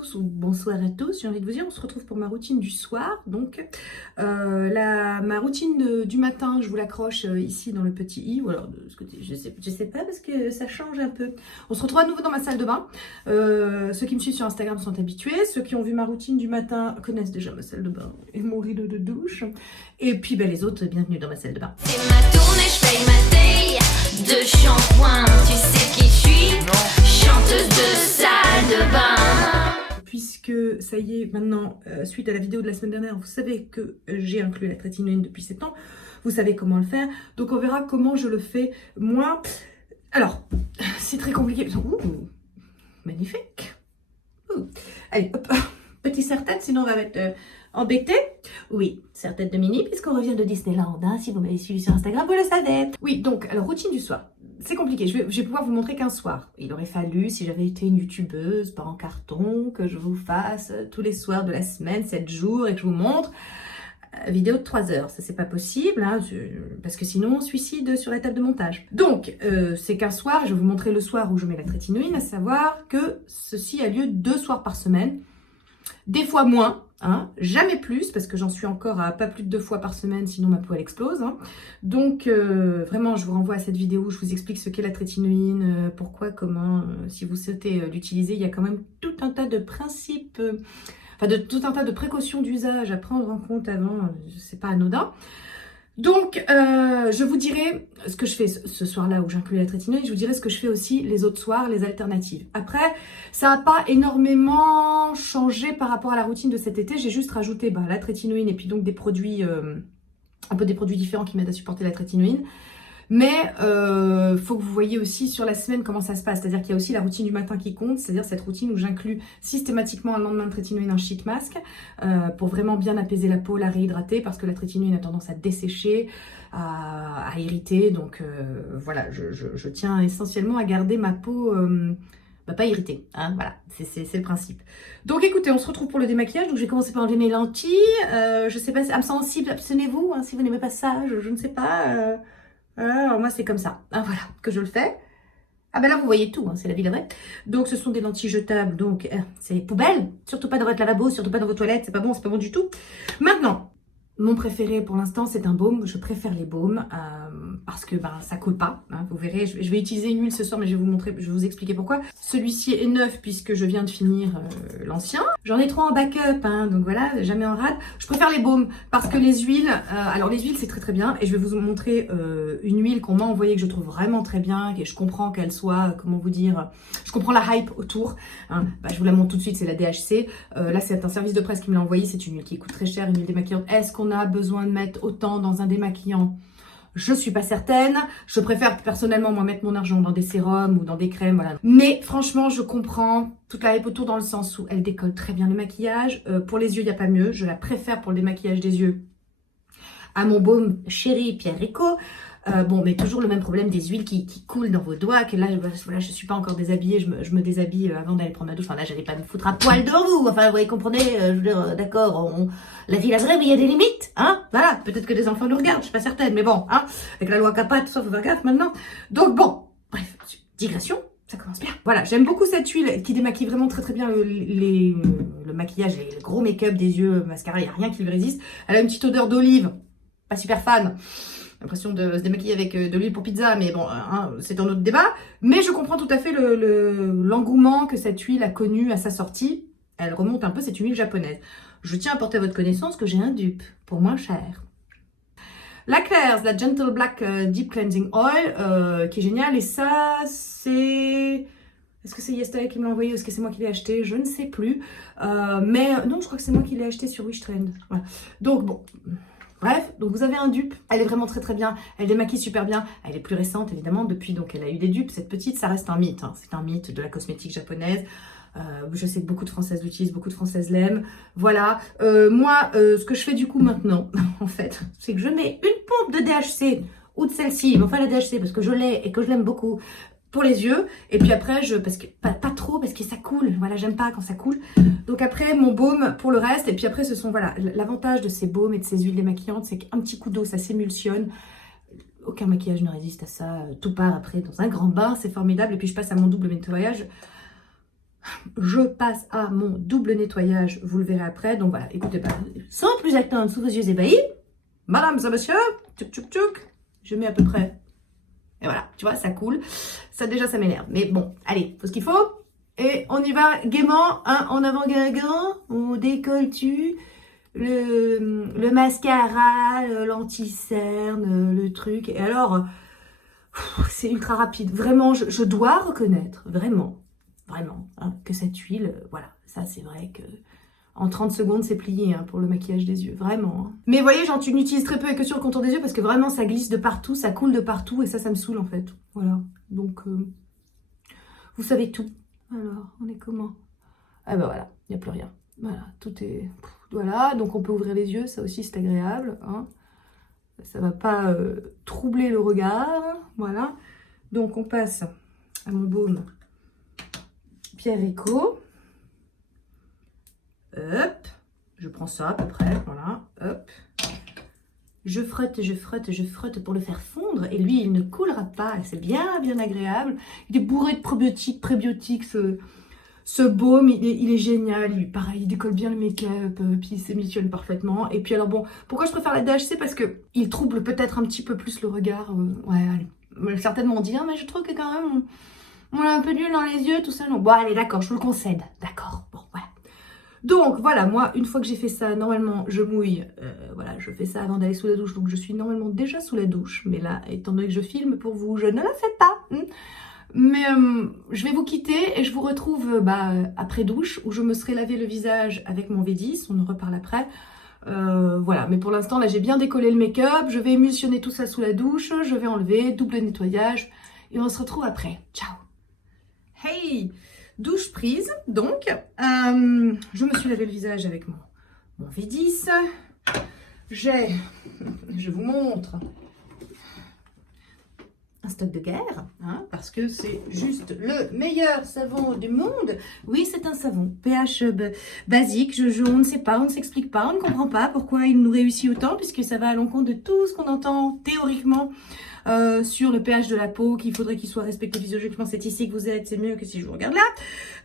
tous ou bonsoir à tous, j'ai envie de vous dire, on se retrouve pour ma routine du soir. Donc ma routine du matin, je vous l'accroche ici dans le petit i, ou alors de ce côté, je sais pas parce que ça change un peu. On se retrouve à nouveau dans ma salle de bain. Ceux qui me suivent sur Instagram sont habitués, ceux qui ont vu ma routine du matin connaissent déjà ma salle de bain et mon rideau de douche. Et puis les autres, bienvenue dans ma salle de bain. C'est ma tournée, je paye ma taille de shampoing. Tu sais qui je suis? Chanteuse de salle de bain. Puisque ça y est, maintenant, suite à la vidéo de la semaine dernière, vous savez que j'ai inclus la trétinoïne depuis 7 ans. Vous savez comment le faire. Donc on verra comment je le fais moi. Alors, c'est très compliqué. Ouh, magnifique. Ouh. Allez, hop, petit serre-tête, sinon on va être embêté. Oui, serre-tête de mini, puisqu'on revient de Disneyland. Hein, si vous m'avez suivi sur Instagram, vous le savez. Oui, donc, alors, routine du soir. C'est compliqué, je vais pouvoir vous montrer qu'un soir. Il aurait fallu, si j'avais été une youtubeuse, pas en carton, que je vous fasse tous les soirs de la semaine, 7 jours, et que je vous montre vidéo de 3 heures. Ça, c'est pas possible, hein, parce que sinon, on suicide sur la table de montage. Donc, c'est qu'un soir, je vais vous montrer le soir où je mets la trétinoïne, à savoir que ceci a lieu 2 soirs par semaine. Des fois moins, hein, jamais plus, parce que j'en suis encore à pas plus de 2 fois par semaine, sinon ma peau elle explose. Hein. Donc vraiment, je vous renvoie à cette vidéo où je vous explique ce qu'est la trétinoïne, pourquoi, comment, si vous souhaitez l'utiliser. Il y a quand même tout un tas de principes, tout un tas de précautions d'usage à prendre en compte avant, c'est pas anodin. Donc, je vous dirai ce que je fais ce soir-là où j'inclus la trétinoïne. Je vous dirai ce que je fais aussi les autres soirs, les alternatives. Après, ça n'a pas énormément changé par rapport à la routine de cet été. J'ai juste rajouté la trétinoïne et puis donc des produits, un peu des produits différents qui m'aident à supporter la trétinoïne. Mais faut que vous voyez aussi sur la semaine comment ça se passe. C'est-à-dire qu'il y a aussi la routine du matin qui compte. C'est-à-dire cette routine où j'inclus systématiquement un lendemain de trétinoïne un sheet mask pour vraiment bien apaiser la peau, la réhydrater parce que la trétinoïne a tendance à dessécher, à irriter. Donc voilà, je tiens essentiellement à garder ma peau pas irritée. Hein, voilà, c'est le principe. Donc écoutez, on se retrouve pour le démaquillage. Donc je vais commencer par enlever mes lentilles. Je sais pas, âme sensible, abstenez-vous hein, si vous n'aimez pas ça. Je ne sais pas. Alors moi c'est comme ça, voilà, que je le fais. Ah ben là vous voyez tout, hein, c'est la vie la vraie. Donc ce sont des lentilles jetables, donc c'est poubelle. Surtout pas dans votre lavabo, surtout pas dans vos toilettes, c'est pas bon du tout. Maintenant, mon préféré pour l'instant c'est un baume, je préfère les baumes parce que ça coule pas. Hein, vous verrez, je vais utiliser une huile ce soir mais je vais vous montrer, je vais vous expliquer pourquoi. Celui-ci est neuf puisque je viens de finir l'ancien. J'en ai 3 en backup, hein, donc voilà, jamais en rade. Je préfère les baumes parce que les huiles, alors les huiles c'est très bien et je vais vous montrer une huile qu'on m'a envoyée que je trouve vraiment très bien, et je comprends qu'elle soit, comment vous dire, je comprends la hype autour. Hein, je vous la montre tout de suite, c'est la DHC. Là c'est un service de presse qui me l'a envoyée, c'est une huile qui coûte très cher, une huile démaquillante. Est-ce qu'on a besoin de mettre autant dans un démaquillant? Je suis pas certaine. Je préfère personnellement moi mettre mon argent dans des sérums ou dans des crèmes, voilà. Mais franchement, je comprends toute la hype autour dans le sens où elle décolle très bien le maquillage. Pour les yeux, il n'y a pas mieux. Je la préfère pour le démaquillage des yeux à mon baume chéri Pierre Rico. Mais toujours le même problème des huiles qui coulent dans vos doigts, que là, voilà, je suis pas encore déshabillée, je me déshabille avant d'aller prendre ma douche. Enfin là, j'allais pas me foutre à poil devant vous. Enfin, vous comprenez, je veux dire, d'accord, la vie la vraie, mais il y a des limites, hein. Voilà, peut-être que les enfants nous regardent, je suis pas certaine, mais bon, hein, avec la loi CAPA, tout ça, faut faire gaffe maintenant. Donc bon, bref, digression. Ça commence bien. Voilà, j'aime beaucoup cette huile qui démaquille vraiment très bien le maquillage et le gros make-up des yeux, mascara, il n'y a rien qui lui résiste. Elle a une petite odeur d'olive, pas super fan. L'impression de se démaquiller avec de l'huile pour pizza, mais bon, hein, c'est un autre débat. Mais je comprends tout à fait l'engouement que cette huile a connu à sa sortie. Elle remonte un peu, c'est une huile japonaise. Je tiens à porter à votre connaissance que j'ai un dupe pour moins cher. La Claire's, la Gentle Black Deep Cleansing Oil, qui est géniale. Et ça, c'est... Est-ce que c'est Yesterday qui me l'a envoyé ou est-ce que c'est moi qui l'ai acheté? Je ne sais plus. Mais non, je crois que c'est moi qui l'ai acheté sur Wishtrend. Voilà. Donc bon... Bref, donc vous avez un dupe, elle est vraiment très bien, elle démaquille super bien, elle est plus récente évidemment, depuis donc elle a eu des dupes, cette petite, ça reste un mythe, hein. C'est un mythe de la cosmétique japonaise, je sais que beaucoup de Françaises l'utilisent, beaucoup de Françaises l'aiment, voilà. Moi, ce que je fais du coup maintenant, en fait, c'est que je mets une pompe de DHC, ou de celle-ci, mais enfin la DHC parce que je l'ai et que je l'aime beaucoup, pour les yeux, et puis après, parce que pas trop, parce que ça coule, voilà, j'aime pas quand ça coule. Donc après, mon baume pour le reste, et puis après, ce sont, voilà, l'avantage de ces baumes et de ces huiles démaquillantes, c'est qu'un petit coup d'eau, ça s'émulsionne. Aucun maquillage ne résiste à ça, tout part après dans un grand bain, c'est formidable, et puis je passe à mon double nettoyage. je passe à mon double nettoyage, vous le verrez après. Donc voilà, écoutez pas, sans plus attendre sous vos yeux ébahis, madame, ça monsieur, tchouk tchouk tchouk, je mets à peu près, et voilà, tu vois, ça coule, ça déjà ça m'énerve, mais bon, allez, faut ce qu'il faut, et on y va gaiement, hein, en avant Guingamp, on décolle-tu, le mascara, l'anti-cerne, le truc, et alors, c'est ultra rapide, vraiment, je dois reconnaître, vraiment, hein, que cette huile, voilà, ça c'est vrai que en 30 secondes c'est plié hein, pour le maquillage des yeux, vraiment. Hein. Mais vous voyez, genre tu n'utilises très peu et que sur le contour des yeux parce que vraiment ça glisse de partout, ça coule de partout et ça me saoule en fait. Voilà, donc vous savez tout. Alors, on est comment? Ah bah voilà, il n'y a plus rien. Voilà, tout est... Voilà, donc on peut ouvrir les yeux, ça aussi c'est agréable. Hein. Ça va pas troubler le regard, voilà. Donc on passe à mon baume Pierre Eco. Hop, je prends ça à peu près, voilà, hop. Je frotte, je frotte, je frotte pour le faire fondre. Et lui, il ne coulera pas. C'est bien agréable. Il est bourré de probiotiques, prébiotiques. Ce baume, il est génial. Pareil, il décolle bien le make-up. Puis il s'émissionne parfaitement. Et puis alors bon, pourquoi je préfère la DHC? Parce que il trouble peut-être un petit peu plus le regard. Ouais, allez, certainement dire, mais je trouve que quand même... On a un peu d'huile dans les yeux, tout ça. Non. Bon, allez, d'accord, je vous le concède. D'accord, bon, voilà. Donc, voilà, moi, une fois que j'ai fait ça, normalement, je mouille. Voilà, je fais ça avant d'aller sous la douche. Donc, je suis normalement déjà sous la douche. Mais là, étant donné que je filme pour vous, je ne la fais pas. Mais je vais vous quitter et je vous retrouve après douche où je me serai lavé le visage avec mon V10. On en reparle après. Voilà, mais pour l'instant, là, j'ai bien décollé le make-up. Je vais émulsionner tout ça sous la douche. Je vais enlever, double nettoyage. Et on se retrouve après. Ciao! Hey, douche prise, donc, je me suis lavé le visage avec mon V10, je vous montre, un stock de guerre, hein, parce que c'est juste le meilleur savon du monde. Oui, c'est un savon, pH basique, on ne sait pas, on ne s'explique pas, on ne comprend pas pourquoi il nous réussit autant, puisque ça va à l'encontre de tout ce qu'on entend théoriquement, sur le pH de la peau, qu'il faudrait qu'il soit respecté physiologiquement. C'est ici que vous êtes, c'est mieux que si je vous regarde là.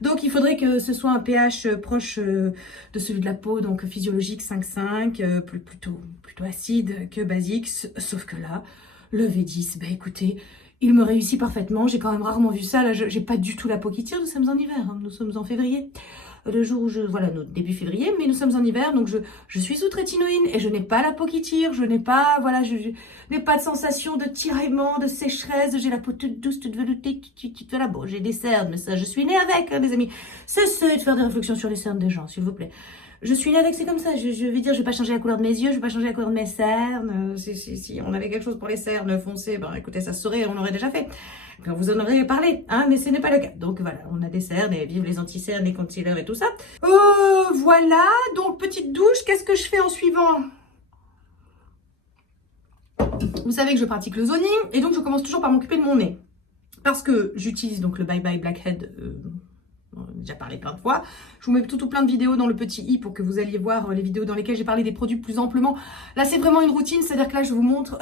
Donc il faudrait que ce soit un pH proche de celui de la peau, donc physiologique 5,5, plutôt acide que basique, sauf que là, le V10, bah écoutez, il me réussit parfaitement. J'ai quand même rarement vu ça, là j'ai pas du tout la peau qui tire, nous sommes en hiver, hein, nous sommes en février. Le jour où voilà, début février, mais nous sommes en hiver, donc je suis sous trétinoïne et je n'ai pas la peau qui tire, je n'ai pas, voilà, je n'ai pas de sensation de tiraillement, de sécheresse, j'ai la peau toute douce, toute veloutée, voilà, bon, j'ai des cernes, mais ça, je suis née avec, hein, les amis. Cessez de faire des réflexions sur les cernes des gens, s'il vous plaît. Je suis née avec, c'est comme ça, je vais dire, je vais pas changer la couleur de mes yeux, je vais pas changer la couleur de mes cernes, si on avait quelque chose pour les cernes foncées, ben écoutez, ça se saurait, on l'aurait déjà fait. Quand vous en auriez parlé, hein, mais ce n'est pas le cas. Donc voilà, on a des cernes et vive les anti-cernes, les concealers et tout ça. Voilà, donc petite douche, qu'est-ce que je fais en suivant? Vous savez que je pratique le zoning et donc je commence toujours par m'occuper de mon nez. Parce que j'utilise donc le Bye Bye Blackhead, on a déjà parlé plein de fois. Je vous mets tout plein de vidéos dans le petit i pour que vous alliez voir les vidéos dans lesquelles j'ai parlé des produits plus amplement. Là, c'est vraiment une routine, c'est-à-dire que là, je vous montre...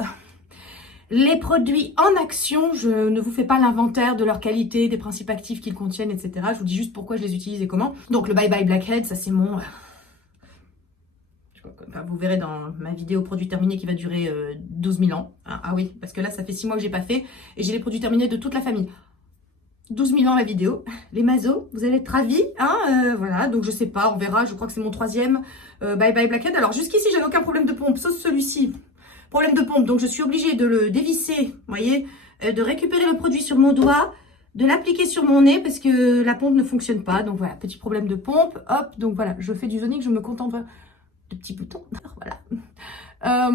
les produits en action, je ne vous fais pas l'inventaire de leur qualité, des principes actifs qu'ils contiennent, etc. Je vous dis juste pourquoi je les utilise et comment. Donc le Bye Bye Blackhead, ça c'est mon... vous verrez dans ma vidéo produits terminés qui va durer 12 000 ans. Ah oui, parce que là ça fait 6 mois que j'ai pas fait et j'ai les produits terminés de toute la famille. 12 000 ans la vidéo. Les Mazo, vous allez être ravis. Hein, voilà, donc je sais pas, on verra. Je crois que c'est mon 3e Bye Bye Blackhead. Alors jusqu'ici, j'avais aucun problème de pompe, sauf celui-ci. Problème de pompe, donc je suis obligée de le dévisser, vous voyez, de récupérer le produit sur mon doigt, de l'appliquer sur mon nez parce que la pompe ne fonctionne pas. Donc voilà, petit problème de pompe, hop, donc voilà, je fais du zoning, je me contente de petits boutons, voilà.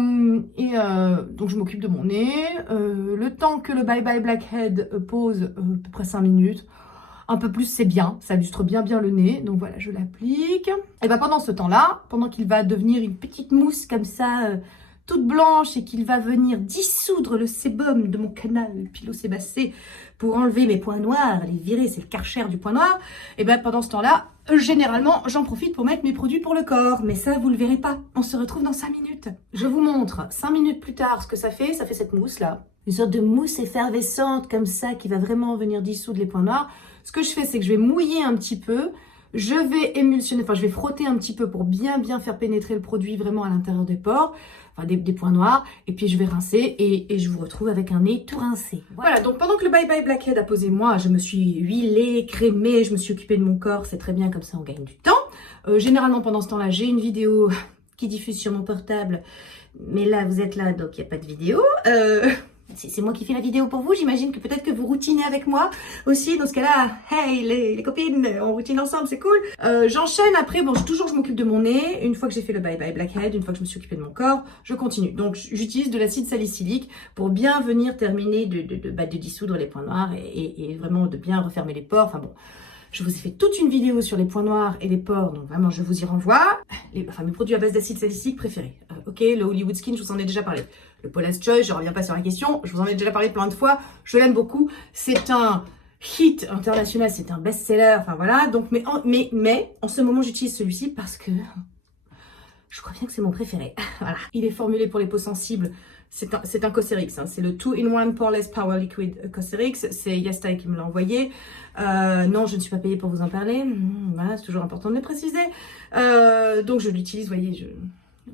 Donc je m'occupe de mon nez, le temps que le Bye Bye Blackhead pose, à peu près 5 minutes. Un peu plus, c'est bien, ça illustre bien le nez. Donc voilà, je l'applique. Et bien pendant ce temps-là, pendant qu'il va devenir une petite mousse comme ça... toute blanche et qu'il va venir dissoudre le sébum de mon canal pilosébacé pour enlever mes points noirs, les virer, c'est le Karcher du point noir, et bien pendant ce temps-là, généralement, j'en profite pour mettre mes produits pour le corps, mais ça, vous le verrez pas, on se retrouve dans 5 minutes. Je vous montre 5 minutes plus tard ce que ça fait cette mousse-là, une sorte de mousse effervescente comme ça qui va vraiment venir dissoudre les points noirs. ce que je fais, c'est que je vais mouiller un petit peu. Je vais émulsionner, enfin je vais frotter un petit peu pour bien faire pénétrer le produit vraiment à l'intérieur des pores, enfin des points noirs, et puis je vais rincer et je vous retrouve avec un nez tout rincé. Voilà, donc pendant que le Bye Bye Blackhead a posé, moi je me suis huilée, crémée, je me suis occupée de mon corps, c'est très bien, comme ça on gagne du temps. Généralement pendant ce temps-là, j'ai une vidéo qui diffuse sur mon portable, mais là vous êtes là donc il n'y a pas de vidéo. C'est moi qui fais la vidéo pour vous, j'imagine que peut-être que vous routinez avec moi aussi. Dans ce cas-là, hey les copines, on routine ensemble, c'est cool. J'enchaîne après, bon, toujours je m'occupe de mon nez. Une fois que j'ai fait le Bye Bye Blackhead, une fois que je me suis occupée de mon corps, je continue. Donc j'utilise de l'acide salicylique pour bien venir terminer de dissoudre les points noirs et vraiment de bien refermer les pores. Enfin bon, je vous ai fait toute une vidéo sur les points noirs et les pores, donc vraiment je vous y renvoie. Mes produits à base d'acide salicylique préférés. Ok, le Hollywood Skin, je vous en ai déjà parlé. Le Paula's Choice, je ne reviens pas sur la question, je vous en ai déjà parlé plein de fois, je l'aime beaucoup. C'est un hit international, c'est un best-seller, enfin voilà. Donc, mais en ce moment, j'utilise celui-ci parce que je crois bien que c'est mon préféré. Voilà. Il est formulé pour les peaux sensibles. C'est un Cosrx, hein. C'est le 2-in-1 Poreless Power Liquid Cosrx. C'est Yastai qui me l'a envoyé. Non, je ne suis pas payée pour vous en parler. Voilà, c'est toujours important de le préciser. Donc je l'utilise, vous voyez,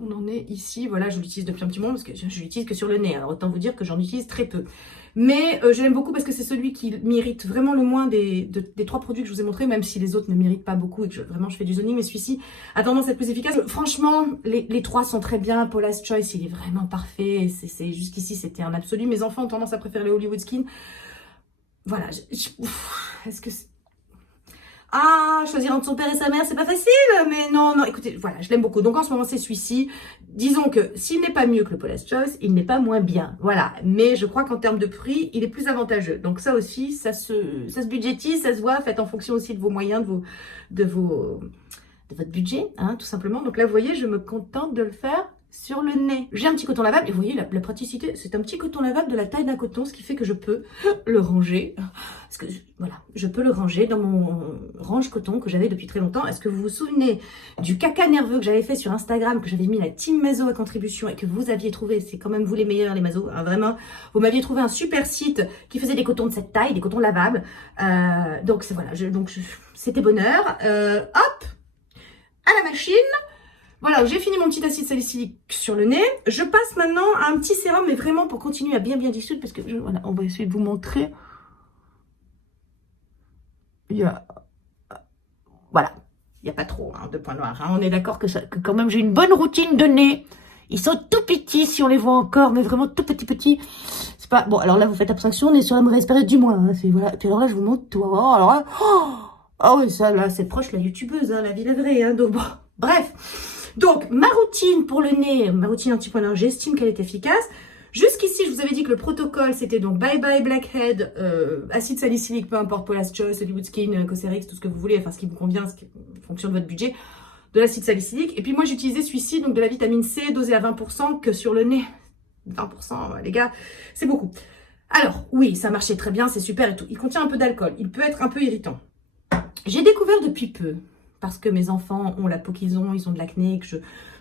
on en est ici. Voilà, je l'utilise depuis un petit moment parce que je l'utilise que sur le nez. Alors autant vous dire que j'en utilise très peu. Mais je l'aime beaucoup parce que c'est celui qui m'irrite vraiment le moins des 3 produits que je vous ai montrés, même si les autres ne m'irritent pas beaucoup et que vraiment je fais du zoning, mais celui-ci a tendance à être plus efficace. Franchement, les 3 sont très bien. Paula's Choice, il est vraiment parfait. Jusqu'ici, c'était un absolu. Mes enfants ont tendance à préférer le Hollywood Skin. Voilà. Est-ce que... choisir entre son père et sa mère, c'est pas facile, mais non, écoutez, voilà, je l'aime beaucoup. Donc en ce moment, c'est celui-ci. Disons que s'il n'est pas mieux que le Paula's Choice, il n'est pas moins bien, voilà. Mais je crois qu'en termes de prix, il est plus avantageux. Donc ça aussi, ça se budgétise, ça se voit, faites en fonction aussi de vos moyens, de votre budget, hein, tout simplement. Donc là, vous voyez, je me contente de le faire sur le nez. J'ai un petit coton lavable et vous voyez la praticité, c'est un petit coton lavable de la taille d'un coton, ce qui fait que je peux le ranger. Parce que voilà, je peux le ranger dans mon range coton que j'avais depuis très longtemps. Est-ce que vous vous souvenez du caca nerveux que j'avais fait sur Instagram, que j'avais mis la team Mazo à contribution et que vous aviez trouvé, c'est quand même vous les meilleurs les Mazo, hein, vraiment. Vous m'aviez trouvé un super site qui faisait des cotons de cette taille, des cotons lavables. Donc voilà, c'était bonheur. Hop, à la machine. Voilà, j'ai fini mon petit acide salicylique sur le nez. Je passe maintenant à un petit sérum, mais vraiment pour continuer à bien dissoudre, parce que voilà, on va essayer de vous montrer. Voilà, il n'y a pas trop de points noirs. Hein. On est d'accord que quand même j'ai une bonne routine de nez. Ils sont tout petits si on les voit encore, mais vraiment tout petits. C'est pas bon. Alors là, vous faites abstraction, on est sur la mauvaise période du mois. Hein. Voilà. Et puis alors là, je vous montre tout. Alors là, oui, ça là, c'est proche la youtubeuse, hein, la vie la vraie. Hein. Donc bon, bref. Donc, ma routine pour le nez, ma routine anti-points noirs, j'estime qu'elle est efficace. Jusqu'ici, je vous avais dit que le protocole, c'était donc Bye Bye Blackhead, acide salicylique, peu importe, Paula's Choice, Hollywood Skin, Cosrx, tout ce que vous voulez, enfin ce qui vous convient, ce qui fonctionne de votre budget, de l'acide salicylique. Et puis moi, j'utilisais celui-ci, donc de la vitamine C, dosée à 20%, que sur le nez. 20%, les gars, c'est beaucoup. Alors, oui, ça marchait très bien, c'est super et tout. Il contient un peu d'alcool, il peut être un peu irritant. J'ai découvert depuis peu, parce que mes enfants ont la peau qu'ils ont, ils ont de l'acné, que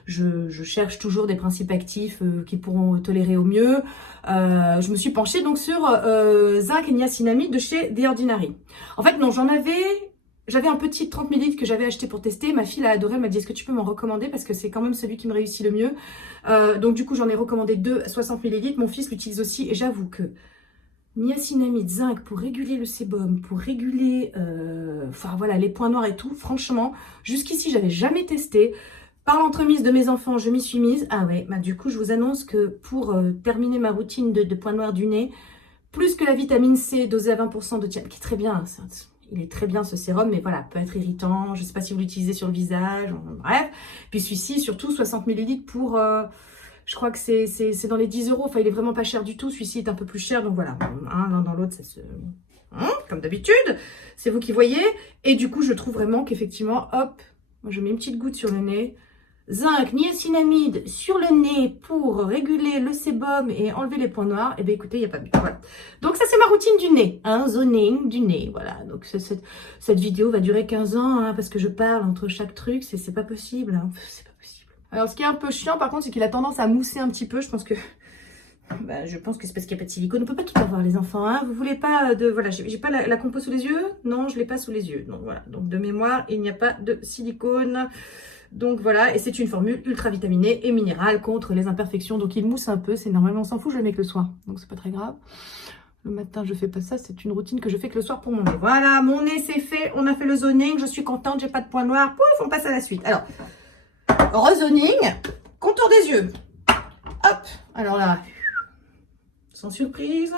je cherche toujours des principes actifs qu'ils pourront tolérer au mieux. Je me suis penchée donc sur zinc et niacinamide de chez The Ordinary. En fait, non, j'avais un petit 30 ml que j'avais acheté pour tester. Ma fille l'a adoré, elle m'a dit est-ce que tu peux m'en recommander parce que c'est quand même celui qui me réussit le mieux. Donc du coup, j'en ai recommandé 2 à 60 ml. Mon fils l'utilise aussi et j'avoue que niacinamide, zinc pour réguler le sébum, pour réguler enfin voilà, les points noirs et tout. Franchement, jusqu'ici, j'avais jamais testé. Par l'entremise de mes enfants, je m'y suis mise. Ah ouais, bah du coup, je vous annonce que pour terminer ma routine de points noirs du nez, plus que la vitamine C dosée à 20% de thiamine, qui est très bien, il est très bien ce sérum, mais voilà, peut être irritant. Je ne sais pas si vous l'utilisez sur le visage, bref. Puis celui-ci, surtout 60 ml pour... je crois que c'est dans les 10 €. Enfin, il est vraiment pas cher du tout. Celui-ci est un peu plus cher. Donc voilà, l'un dans l'autre, ça se... comme d'habitude, c'est vous qui voyez. Et du coup, je trouve vraiment qu'effectivement, hop, moi je mets une petite goutte sur le nez. Zinc, niacinamide sur le nez pour réguler le sébum et enlever les points noirs. Et bien écoutez, il n'y a pas mieux. Voilà. Donc ça, c'est ma routine du nez. Zoning du nez. Voilà. Donc cette vidéo va durer 15 ans parce que je parle entre chaque truc. C'est pas possible. C'est pas possible. Alors, ce qui est un peu chiant, par contre, c'est qu'il a tendance à mousser un petit peu. Je pense que Bah, je pense que c'est parce qu'il n'y a pas de silicone. On ne peut pas tout avoir, les enfants. Hein. Vous voulez pas de... Voilà, j'ai pas la compo sous les yeux. Non, je ne l'ai pas sous les yeux. Donc voilà. Donc de mémoire, il n'y a pas de silicone. Donc voilà. Et c'est une formule ultra vitaminée et minérale contre les imperfections. Donc il mousse un peu. C'est normalement, on s'en fout, je le mets que le soir. Donc c'est pas très grave. Le matin, je fais pas ça. C'est une routine que je fais que le soir pour mon nez. Voilà, mon nez, c'est fait. On a fait le zoning. Je suis contente. J'ai pas de point noir. Pouf, on passe à la suite. Alors, rezoning. Contour des yeux. Hop. Alors là... Sans surprise,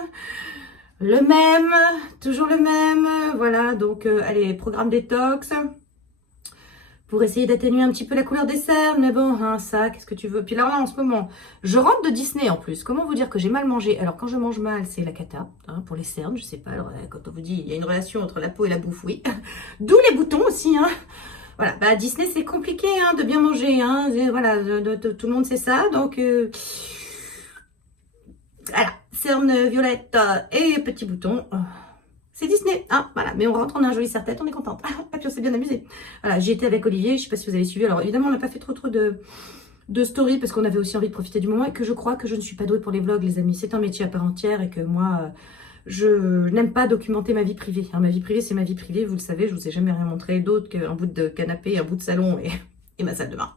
le même, toujours le même, voilà, donc allez, programme détox, pour essayer d'atténuer un petit peu la couleur des cernes, mais bon, hein, ça, qu'est-ce que tu veux, puis là, en ce moment, je rentre de Disney en plus, comment vous dire que j'ai mal mangé, alors quand je mange mal, c'est la cata, hein, pour les cernes, je sais pas, alors quand on vous dit, il y a une relation entre la peau et la bouffe, oui, d'où les boutons aussi, hein. Voilà, bah Disney c'est compliqué hein, de bien manger, hein, voilà, tout le monde sait ça, donc... Voilà, cernes violettes et petits boutons. C'est Disney, hein, voilà. Mais on rentre, on a un joli serre-tête, on est contente. Et puis on s'est bien amusé. Voilà, j'y étais avec Olivier, je sais pas si vous avez suivi. Alors évidemment, on n'a pas fait trop de story parce qu'on avait aussi envie de profiter du moment et que je crois que je ne suis pas douée pour les vlogs, les amis. C'est un métier à part entière et que moi, je n'aime pas documenter ma vie privée. Hein, ma vie privée, c'est ma vie privée, vous le savez, je vous ai jamais rien montré d'autre qu'un bout de canapé, un bout de salon et ma salle de bain.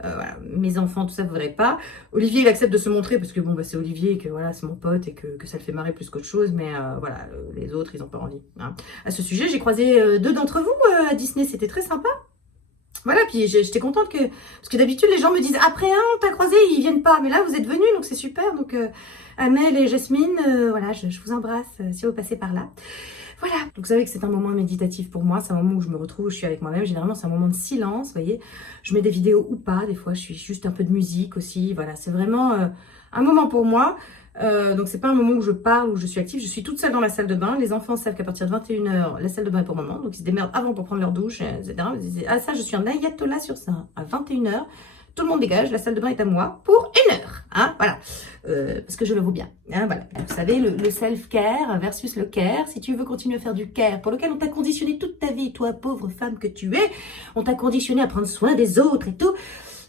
Voilà, mes enfants, tout ça, vous verrez pas. Olivier, il accepte de se montrer parce que bon, bah, c'est Olivier et que voilà, c'est mon pote et que ça le fait marrer plus qu'autre chose. Mais voilà, les autres, ils n'ont pas envie. Hein. À ce sujet, j'ai croisé 2 d'entre vous à Disney, c'était très sympa. Voilà, puis j'étais contente que... Parce que d'habitude, les gens me disent, après, hein, on t'a croisé, ils viennent pas. Mais là, vous êtes venus, donc c'est super. Donc, Amel et Jasmine, voilà, je vous embrasse si vous passez par là. Voilà, donc vous savez que c'est un moment méditatif pour moi, c'est un moment où je me retrouve, où je suis avec moi-même, généralement c'est un moment de silence, vous voyez, je mets des vidéos ou pas, des fois je suis juste un peu de musique aussi, voilà, c'est vraiment un moment pour moi, donc c'est pas un moment où je parle, où je suis active, je suis toute seule dans la salle de bain, les enfants savent qu'à partir de 21h, la salle de bain est pour maman, donc ils se démerdent avant pour prendre leur douche, etc. Ah ça, je suis un ayatollah sur ça, à 21h, tout le monde dégage, la salle de bain est à moi pour 1 heure, hein, voilà, parce que je le vaux bien, hein, voilà. Vous savez, le self-care versus le care, si tu veux continuer à faire du care, pour lequel on t'a conditionné toute ta vie, toi, pauvre femme que tu es, on t'a conditionné à prendre soin des autres et tout,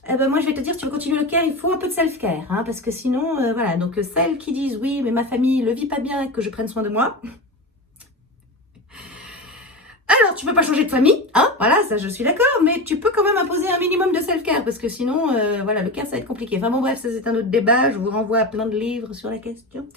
eh ben moi je vais te dire, si tu veux continuer le care, il faut un peu de self-care, hein, parce que sinon, voilà, donc celles qui disent, oui, mais ma famille ne vit pas bien que je prenne soin de moi... Alors, tu peux pas changer de famille, hein, voilà, ça je suis d'accord, mais tu peux quand même imposer un minimum de self-care, parce que sinon, voilà, le care ça va être compliqué. Enfin bon, bref, ça c'est un autre débat, je vous renvoie à plein de livres sur la question.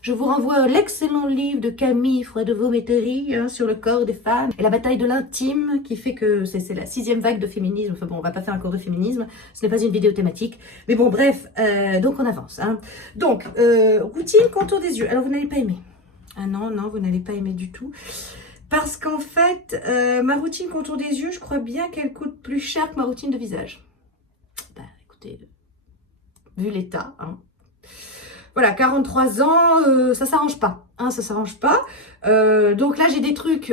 Je vous renvoie à l'excellent livre de Camille Froideveau-Métairie, hein, sur le corps des femmes, et la bataille de l'intime, qui fait que c'est la 6e vague de féminisme. Enfin bon, on va pas faire un cours de féminisme, ce n'est pas une vidéo thématique, mais bon, bref, donc on avance, hein. Donc, routine, contour des yeux, alors vous n'allez pas aimer. Ah non, non, vous n'allez pas aimer du tout. Parce qu'en fait, ma routine contour des yeux, je crois bien qu'elle coûte plus cher que ma routine de visage. Bah, écoutez, vu l'état, hein. Voilà, 43 ans, ça s'arrange pas, hein, ça s'arrange pas. Donc là, j'ai des trucs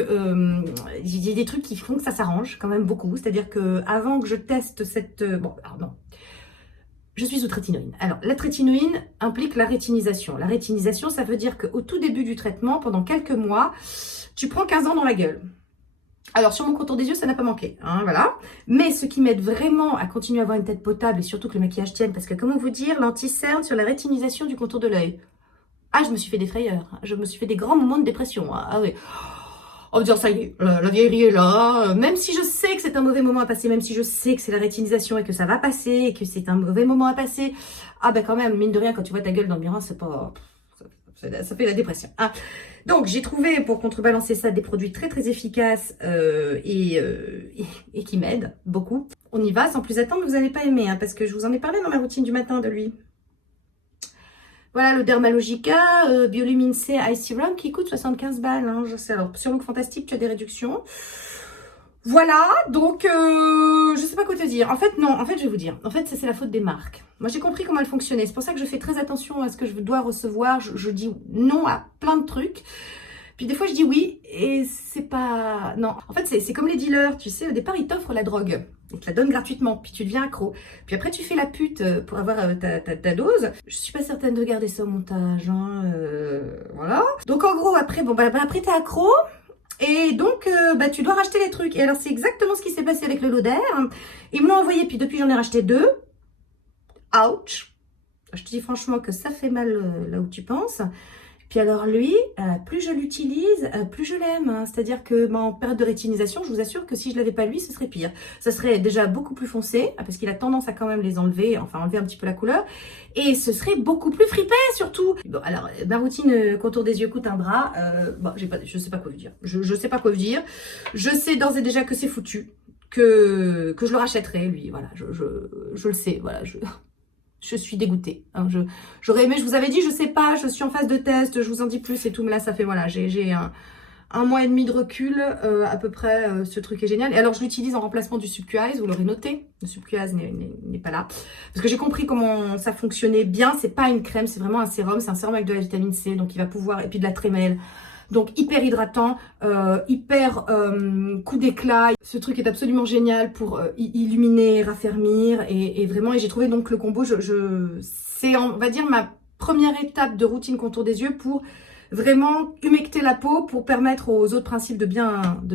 qui font que ça s'arrange quand même beaucoup. C'est-à-dire que avant que je teste cette... bon, alors non. Je suis sous trétinoïne. Alors, la trétinoïne implique la rétinisation. La rétinisation, ça veut dire qu'au tout début du traitement, pendant quelques mois, tu prends 15 ans dans la gueule. Alors, sur mon contour des yeux, ça n'a pas manqué, hein, voilà. Mais ce qui m'aide vraiment à continuer à avoir une tête potable et surtout que le maquillage tienne, parce que comment vous dire, l'anti-cerne sur la rétinisation du contour de l'œil. Ah, je me suis fait des frayeurs. Je me suis fait des grands moments de dépression. Hein. Ah oui. On va dire, ça y est, la vieillerie est là. Même si je sais que c'est un mauvais moment à passer, même si je sais que c'est la rétinisation et que ça va passer et que c'est un mauvais moment à passer. Ah ben quand même, mine de rien, quand tu vois ta gueule dans le miroir, c'est pas... Ça fait la dépression. Ah. Donc, j'ai trouvé, pour contrebalancer ça, des produits très très efficaces et qui m'aident beaucoup. On y va, sans plus attendre, vous n'allez pas aimer, hein, parce que je vous en ai parlé dans ma routine du matin de lui. Voilà, le Dermalogica Biolumin C Eye Serum qui coûte 75 balles. Hein, je sais. Alors, sur Look Fantastique, tu as des réductions. Voilà, donc je sais pas quoi te dire. En fait, non, en fait, je vais vous dire. En fait, ça, c'est la faute des marques. Moi, j'ai compris comment elles fonctionnaient. C'est pour ça que je fais très attention à ce que je dois recevoir. Je dis non à plein de trucs. Puis des fois, je dis oui et c'est pas... Non, en fait, c'est comme les dealers, tu sais. Au départ, ils t'offrent la drogue. Ils te la donnent gratuitement, puis tu deviens accro. Puis après, tu fais la pute pour avoir ta dose. Je suis pas certaine de garder ça au montage, hein, voilà. Donc, en gros, après, bon, bah après, t'es accro. Et donc, bah, tu dois racheter les trucs. Et alors, c'est exactement ce qui s'est passé avec le Lauder. Ils me l'ont envoyé, puis depuis, j'en ai racheté 2. Ouch. Je te dis franchement que ça fait mal là où tu penses. Puis alors lui, plus je l'utilise, plus je l'aime. Hein. C'est-à-dire que en période de rétinisation, je vous assure que si je l'avais pas lui, ce serait pire. Ça serait déjà beaucoup plus foncé, parce qu'il a tendance à quand même les enlever, enfin enlever un petit peu la couleur. Et ce serait beaucoup plus fripé surtout. Bon alors, ma routine contour des yeux coûte un bras. Bon, je sais pas quoi vous dire. Je sais pas quoi vous dire. Je sais d'ores et déjà que c'est foutu. Que je le rachèterai, lui. Voilà, je le sais. Voilà, je suis dégoûtée. Hein, j'aurais aimé, je vous avais dit, je sais pas, je suis en phase de test, je vous en dis plus et tout, mais là ça fait, voilà, j'ai un mois et demi de recul, à peu près, ce truc est génial. Et alors je l'utilise en remplacement du Subquiz, vous l'aurez noté, le Subquiz n'est pas là. Parce que j'ai compris comment ça fonctionnait bien, c'est pas une crème, c'est vraiment un sérum, c'est un sérum avec de la vitamine C, donc il va pouvoir, et puis de la trémel. Donc hyper hydratant, hyper coup d'éclat. Ce truc est absolument génial pour illuminer, raffermir et vraiment. Et j'ai trouvé donc le combo, c'est on va dire ma première étape de routine contour des yeux pour vraiment humecter la peau, pour permettre aux autres principes de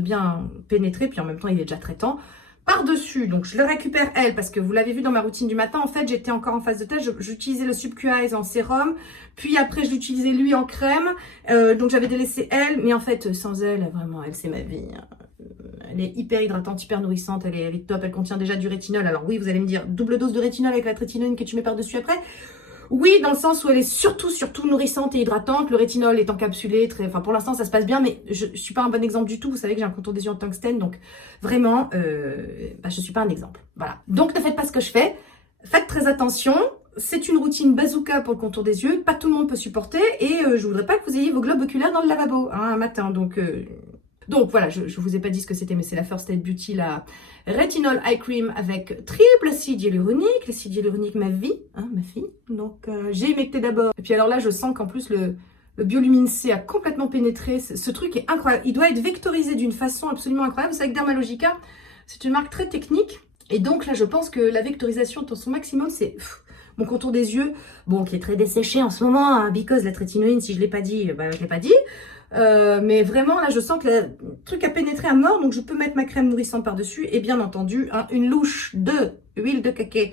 bien pénétrer. Puis en même temps, il est déjà traitant. Par-dessus, donc je le récupère elle, parce que vous l'avez vu dans ma routine du matin, en fait j'étais encore en phase de test, j'utilisais le Subquiz en sérum, puis après je l'utilisais lui en crème, donc j'avais délaissé elle, mais en fait sans elle, vraiment elle c'est ma vie. Elle est hyper hydratante, hyper nourrissante, elle est top, elle contient déjà du rétinol, alors oui vous allez me dire, double dose de rétinol avec la trétinoïne que tu mets par-dessus après. Oui, dans le sens où elle est surtout nourrissante et hydratante. Le rétinol est encapsulé, enfin pour l'instant ça se passe bien, mais je suis pas un bon exemple du tout. Vous savez que j'ai un contour des yeux en tungstène, donc vraiment, je suis pas un exemple. Voilà. Donc ne faites pas ce que je fais. Faites très attention. C'est une routine bazooka pour le contour des yeux. Pas tout le monde peut supporter, et je voudrais pas que vous ayez vos globes oculaires dans le lavabo hein, un matin. Donc voilà, je vous ai pas dit ce que c'était, mais c'est la First Aid Beauty, la Retinol Eye Cream avec triple acide hyaluronique. L'acide hyaluronique, ma vie, hein, ma fille. Donc j'ai humecté d'abord. Et puis alors là, je sens qu'en plus le biolumine C a complètement pénétré. Ce truc est incroyable. Il doit être vectorisé d'une façon absolument incroyable. C'est avec Dermalogica. C'est une marque très technique. Et donc là, je pense que la vectorisation dans son maximum, c'est mon contour des yeux, bon, qui est très desséché en ce moment, hein, because la trétinoïne, si je l'ai pas dit, je l'ai pas dit. Mais vraiment là je sens que le truc a pénétré à mort, donc je peux mettre ma crème nourrissante par dessus et bien entendu hein, une louche de huile de cacao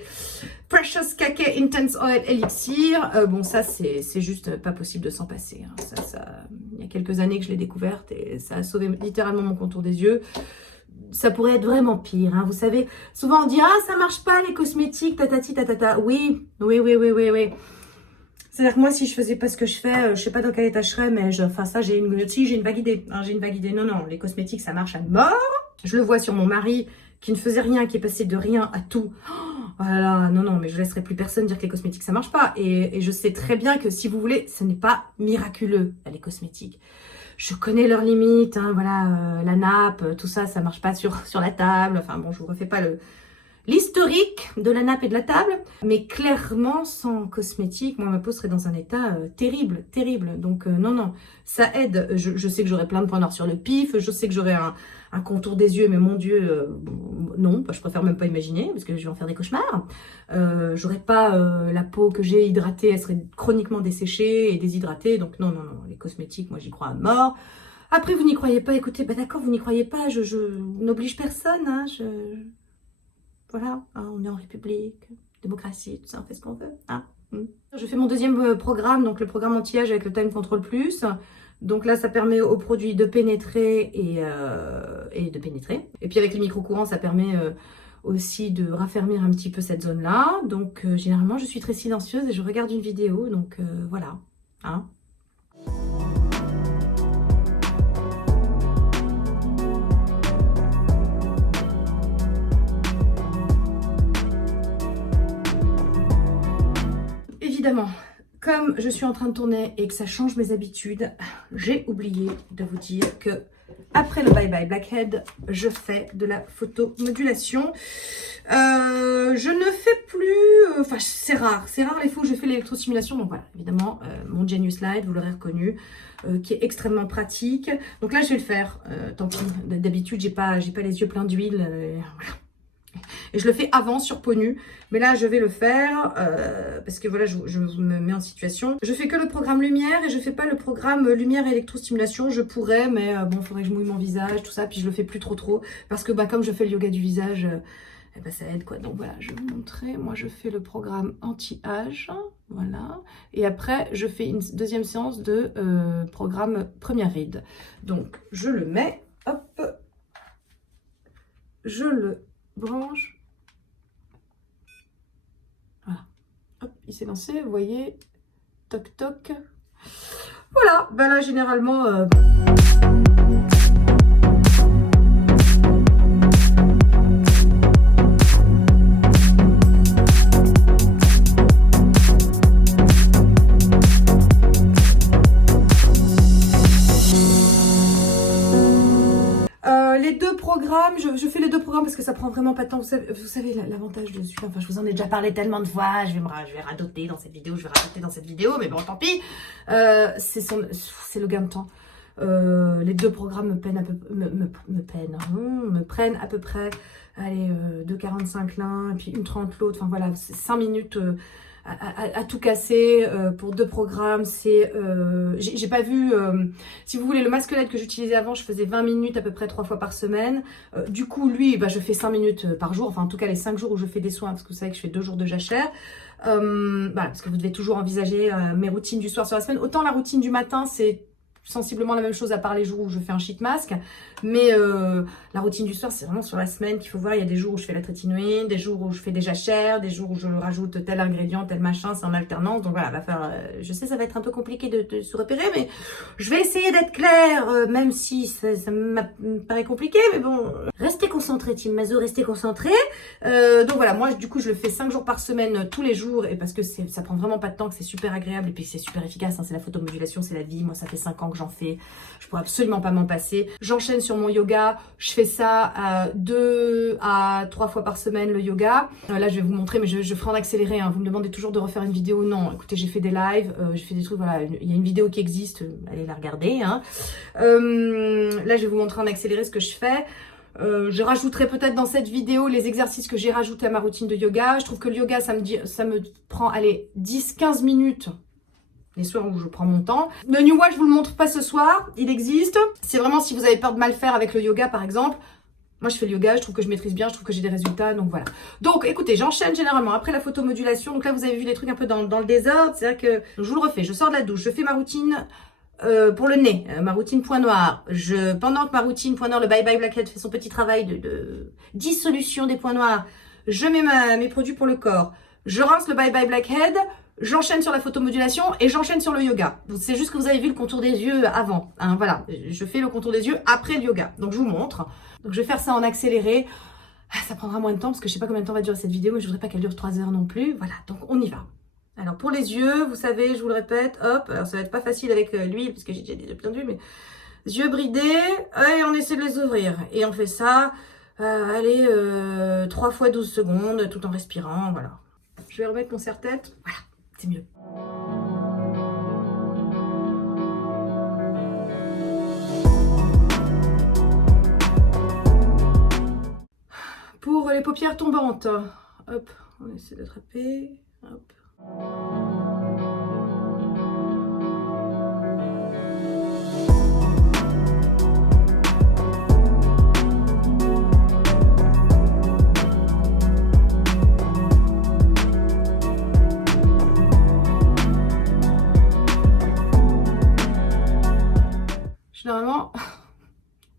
Precious Cacao Intense Oil Elixir. Bon ça c'est juste pas possible de s'en passer hein. Il y a quelques années que je l'ai découverte et ça a sauvé littéralement mon contour des yeux. Ça pourrait être vraiment pire hein. Vous savez, souvent on dit ah ça marche pas les cosmétiques tatati tatata. Oui. C'est-à-dire que moi, si je faisais pas ce que je fais, je sais pas dans quel état je serais, mais enfin ça, j'ai une vague idée. Hein, j'ai une vague idée. Non, les cosmétiques, ça marche à mort. Je le vois sur mon mari qui ne faisait rien, qui est passé de rien à tout. Oh là là, non, mais je laisserai plus personne dire que les cosmétiques, ça marche pas. Et je sais très bien que si vous voulez, ce n'est pas miraculeux, les cosmétiques. Je connais leurs limites, hein, voilà, la nappe, tout ça, ça marche pas sur la table. Enfin bon, je vous refais pas l'historique de la nappe et de la table, mais clairement sans cosmétique, moi ma peau serait dans un état terrible. Donc non, ça aide. Je sais que j'aurai plein de points noirs sur le pif, je sais que j'aurai un contour des yeux, mais mon Dieu, non, je préfère même pas imaginer, parce que je vais en faire des cauchemars. J'aurais pas la peau que j'ai hydratée, elle serait chroniquement desséchée et déshydratée, donc non, les cosmétiques, moi j'y crois à mort. Après, vous n'y croyez pas, écoutez, d'accord, vous n'y croyez pas, je n'oblige personne, hein, voilà, hein, on est en République, démocratie, tout ça, on fait ce qu'on veut. Hein. Je fais mon deuxième programme, donc le programme anti-âge avec le Time Control Plus. Donc là, ça permet au produit de pénétrer et de pénétrer. Et puis avec les micro-courants, ça permet aussi de raffermir un petit peu cette zone-là. Donc généralement, je suis très silencieuse et je regarde une vidéo, donc voilà. Hein. Évidemment, comme je suis en train de tourner et que ça change mes habitudes, j'ai oublié de vous dire que après le Bye Bye Blackhead, je fais de la photomodulation. Je ne fais plus, enfin c'est rare les fois où je fais l'électrostimulation. Donc voilà, évidemment, mon Genius Light, vous l'aurez reconnu, qui est extrêmement pratique. Donc là, je vais le faire, tant pis. D'habitude, j'ai pas les yeux pleins d'huile, voilà. Et je le fais avant sur peau nue, mais là je vais le faire parce que voilà, je me mets en situation. Je fais que le programme lumière et je fais pas le programme lumière et électrostimulation. Je pourrais, mais bon, il faudrait que je mouille mon visage, tout ça, puis je le fais plus trop parce que comme je fais le yoga du visage, ça aide quoi. Donc voilà, je vais vous montrer. Moi je fais le programme anti-âge. Voilà. Et après, je fais une deuxième séance de programme première ride. Donc, je le mets, hop, je le branche. Voilà. Hop, il s'est lancé, vous voyez. Toc, toc. Voilà, ben là, généralement... les deux programmes, je fais les deux programmes parce que ça prend vraiment pas de temps. Vous savez l'avantage de celui-là, enfin je vous en ai déjà parlé tellement de fois, je vais radoter dans cette vidéo, mais bon tant pis. C'est le gain de temps. Les deux programmes me prennent à peu près, allez, 2,45 l'un et puis 1,30 l'autre. Enfin voilà, c'est 5 minutes à tout casser pour deux programmes. C'est j'ai pas vu, si vous voulez, le masque LED que j'utilisais avant, je faisais 20 minutes à peu près 3 fois par semaine. Du coup lui, bah, je fais 5 minutes par jour, enfin en tout cas les 5 jours où je fais des soins, parce que vous savez que je fais 2 jours de jachère. Voilà, parce que vous devez toujours envisager mes routines du soir sur la semaine. Autant la routine du matin, c'est sensiblement la même chose à part les jours où je fais un sheet mask, mais la routine du soir c'est vraiment sur la semaine qu'il faut voir. Il y a des jours où je fais la trétinoïne, des jours où je fais des jachères, des jours où je rajoute tel ingrédient, tel machin, c'est en alternance. Donc voilà, va faire, je sais ça va être un peu compliqué de se repérer, mais je vais essayer d'être claire, même si ça me paraît compliqué, mais bon, restez concentrés Team Mazo, restez concentrés. Donc voilà, moi du coup je le fais 5 jours par semaine, tous les jours, et parce que ça prend vraiment pas de temps, que c'est super agréable et puis c'est super efficace, hein, c'est la photomodulation, c'est la vie. Moi ça fait 5 ans que j'en fais, je pourrais absolument pas m'en passer. J'enchaîne sur mon yoga, je fais ça 2 à 3 fois par semaine le yoga. Là je vais vous montrer, mais je ferai en accéléré, hein. Vous me demandez toujours de refaire une vidéo, non, écoutez, j'ai fait des lives, j'ai fait des trucs, voilà, il y a une vidéo qui existe, allez la regarder, hein. Là je vais vous montrer en accéléré ce que je fais. Je rajouterai peut-être dans cette vidéo les exercices que j'ai rajoutés à ma routine de yoga. Je trouve que le yoga, ça me prend, allez, 10-15 minutes les soirs où je prends mon temps. Le New Wash, je vous le montre pas ce soir, il existe. C'est vraiment si vous avez peur de mal faire avec le yoga, par exemple. Moi, je fais le yoga, je trouve que je maîtrise bien, je trouve que j'ai des résultats, donc voilà. Donc, écoutez, j'enchaîne généralement après la photomodulation. Donc là, vous avez vu les trucs un peu dans le désordre. C'est-à-dire que je vous le refais, je sors de la douche, je fais ma routine pour le nez, ma routine point noir. Pendant que ma routine point noir, le Bye Bye Blackhead fait son petit travail de dissolution des points noirs, je mets mes produits pour le corps. Je rince le Bye Bye Blackhead, j'enchaîne sur la photomodulation et j'enchaîne sur le yoga. C'est juste que vous avez vu le contour des yeux avant, hein, voilà. Je fais le contour des yeux après le yoga. Donc je vous montre. Donc je vais faire ça en accéléré. Ça prendra moins de temps parce que je sais pas combien de temps va durer cette vidéo, mais je voudrais pas qu'elle dure 3 heures non plus. Voilà, donc on y va. Alors pour les yeux, vous savez, je vous le répète, hop, alors ça va être pas facile avec l'huile parce que j'ai déjà des yeux pleins d'huile, mais yeux bridés, et on essaie de les ouvrir. Et on fait ça, allez, 3 fois 12 secondes, tout en respirant, voilà. Je vais remettre mon serre-tête, voilà, c'est mieux. Pour les paupières tombantes, hop, on essaie d'attraper, hop. Généralement,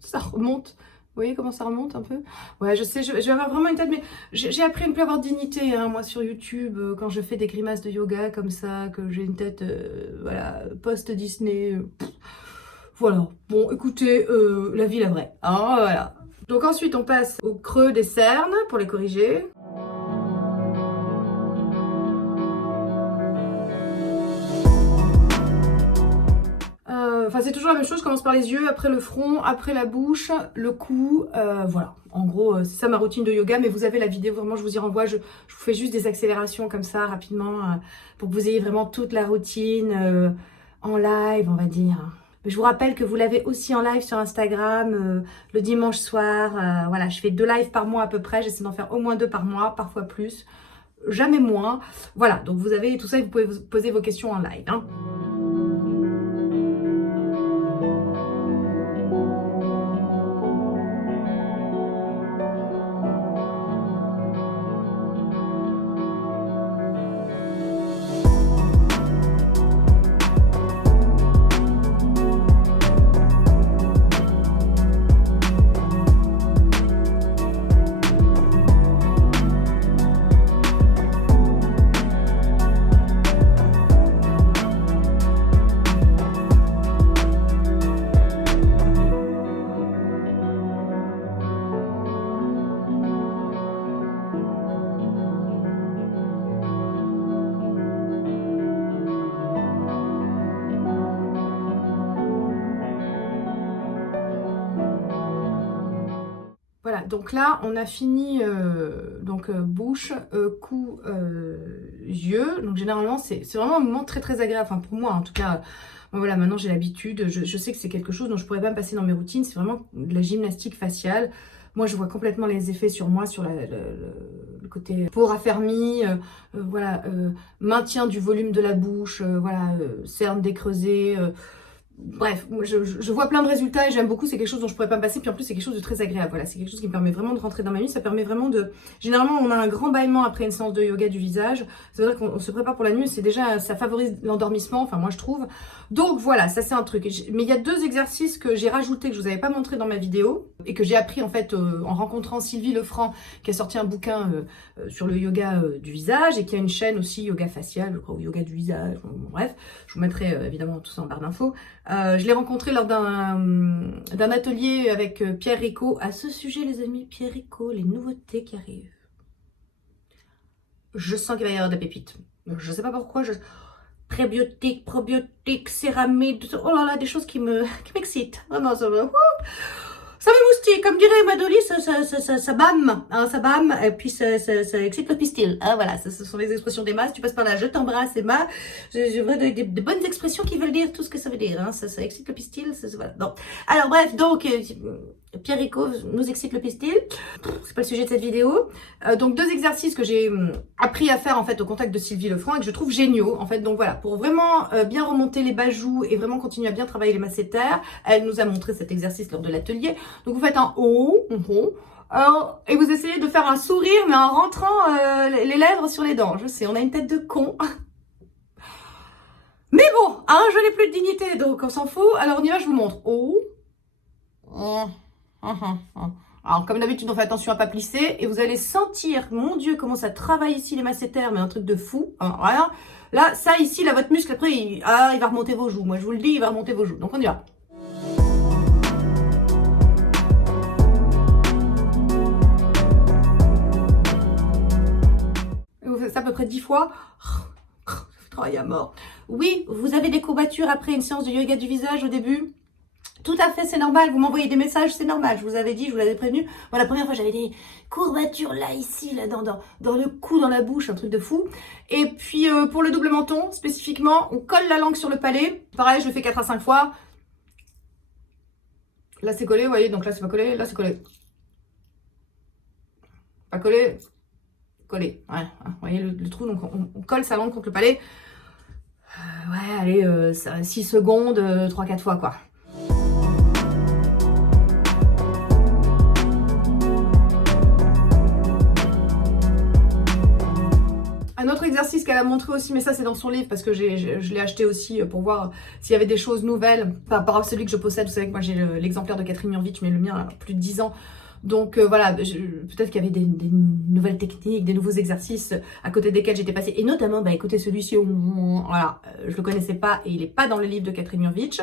ça remonte. Vous voyez comment ça remonte un peu? Ouais, je sais, je vais avoir vraiment une tête, mais j'ai appris à ne plus avoir de dignité, hein, moi, sur YouTube, quand je fais des grimaces de yoga comme ça, que j'ai une tête, voilà, post-Disney. Voilà. Bon, écoutez, la vie, la vraie. Hein, voilà. Donc ensuite, on passe au creux des cernes pour les corriger. Enfin, c'est toujours la même chose, je commence par les yeux, après le front, après la bouche, le cou, voilà. En gros, c'est ça ma routine de yoga, mais vous avez la vidéo, vraiment, je vous y renvoie. Je vous fais juste des accélérations comme ça, rapidement, pour que vous ayez vraiment toute la routine en live, on va dire. Je vous rappelle que vous l'avez aussi en live sur Instagram, le dimanche soir. Voilà, je fais 2 lives par mois à peu près, j'essaie d'en faire au moins 2 par mois, parfois plus, jamais moins. Voilà, donc vous avez tout ça et vous pouvez vous poser vos questions en live, hein. donc là, on a fini bouche, cou, yeux. Donc généralement, c'est vraiment un moment très très agréable. Enfin, pour moi, en tout cas, bon, voilà, maintenant j'ai l'habitude. Je sais que c'est quelque chose dont je pourrais pas me passer dans mes routines. C'est vraiment de la gymnastique faciale. Moi, je vois complètement les effets sur moi, sur le côté peau raffermie, voilà, maintien du volume de la bouche, voilà, cernes décreusées. Bref, je vois plein de résultats et j'aime beaucoup, c'est quelque chose dont je pourrais pas me passer, puis en plus c'est quelque chose de très agréable, voilà, c'est quelque chose qui me permet vraiment de rentrer dans ma vie, ça permet vraiment de... Généralement on a un grand bâillement après une séance de yoga du visage, c'est vrai qu'on se prépare pour la nuit, c'est déjà, ça favorise l'endormissement, enfin moi je trouve. Donc voilà, ça c'est un truc, mais il y a 2 exercices que j'ai rajoutés, que je vous avais pas montré dans ma vidéo, et que j'ai appris en fait en rencontrant Sylvie Lefranc, qui a sorti un bouquin sur le yoga du visage, et qui a une chaîne aussi yoga facial, je crois, ou yoga du visage, bon, bref, je vous mettrai évidemment tout ça en barre d'infos. Je l'ai rencontré lors d'un atelier avec Pierre Rico. À ce sujet, les amis, Pierre Rico, les nouveautés qui arrivent. Je sens qu'il va y avoir des pépites. Je ne sais pas pourquoi. Prébiotiques, probiotiques, céramides, oh là là, des choses qui m'excitent. Vraiment, ça m'émoustille, comme dirait Madoli, ça bâme, hein, ça bâme, et puis ça excite le pistil. Hein, voilà, ce sont les expressions des masses. Tu passes par là, je t'embrasse, Emma. J'ai vraiment des bonnes expressions qui veulent dire tout ce que ça veut dire. Hein, ça excite le pistil. Voilà. Bon. Alors bref, donc Pierre Rico nous excite le pistil. C'est pas le sujet de cette vidéo. Donc 2 exercices que j'ai appris à faire en fait au contact de Sylvie Lefranc et que je trouve géniaux en fait. Donc voilà, pour vraiment bien remonter les bas joues et vraiment continuer à bien travailler les masséters. Elle nous a montré cet exercice lors de l'atelier. Donc vous faites un haut, et vous essayez de faire un sourire mais en rentrant les lèvres sur les dents. Je sais, on a une tête de con. Mais bon, hein, je n'ai plus de dignité, donc on s'en fout. Alors on y va, je vous montre. Oh. Alors comme d'habitude, on fait attention à pas plisser. Et vous allez sentir, mon Dieu, comment ça travaille ici les masséters, mais un truc de fou. Alors, voilà. Là, ça ici, là, votre muscle, après, il va remonter vos joues. Moi, je vous le dis, il va remonter vos joues. Donc on y va. Vous faites ça à peu près 10 fois. Travail à mort. Oui, vous avez des courbatures après une séance de yoga du visage au début. Tout à fait, c'est normal. Vous m'envoyez des messages, c'est normal. Je vous avais dit, je vous l'avais prévenu. Moi, la première fois, j'avais des courbatures là, ici, là, dans le cou, dans la bouche, un truc de fou. Et puis, pour le double menton, spécifiquement, on colle la langue sur le palais. Pareil, je le fais 4 à 5 fois. Là, c'est collé, vous voyez. Donc là, c'est pas collé. Là, c'est collé. Pas collé. Collé. Ouais, vous voyez le trou. Donc, on colle sa langue contre le palais. Ouais, allez, 6 secondes, 3-4 fois, quoi. Un autre exercice qu'elle a montré aussi, mais ça c'est dans son livre parce que je l'ai acheté aussi pour voir s'il y avait des choses nouvelles par rapport à celui que je possède. Vous savez que moi j'ai l'exemplaire de Catherine Murvitch, mais le mien a plus de 10 ans. Donc voilà, peut-être qu'il y avait des nouvelles techniques, des nouveaux exercices à côté desquels j'étais passée. Et notamment, bah, écoutez, celui-ci, voilà, je le connaissais pas et il n'est pas dans le livre de Catherine Murvitch.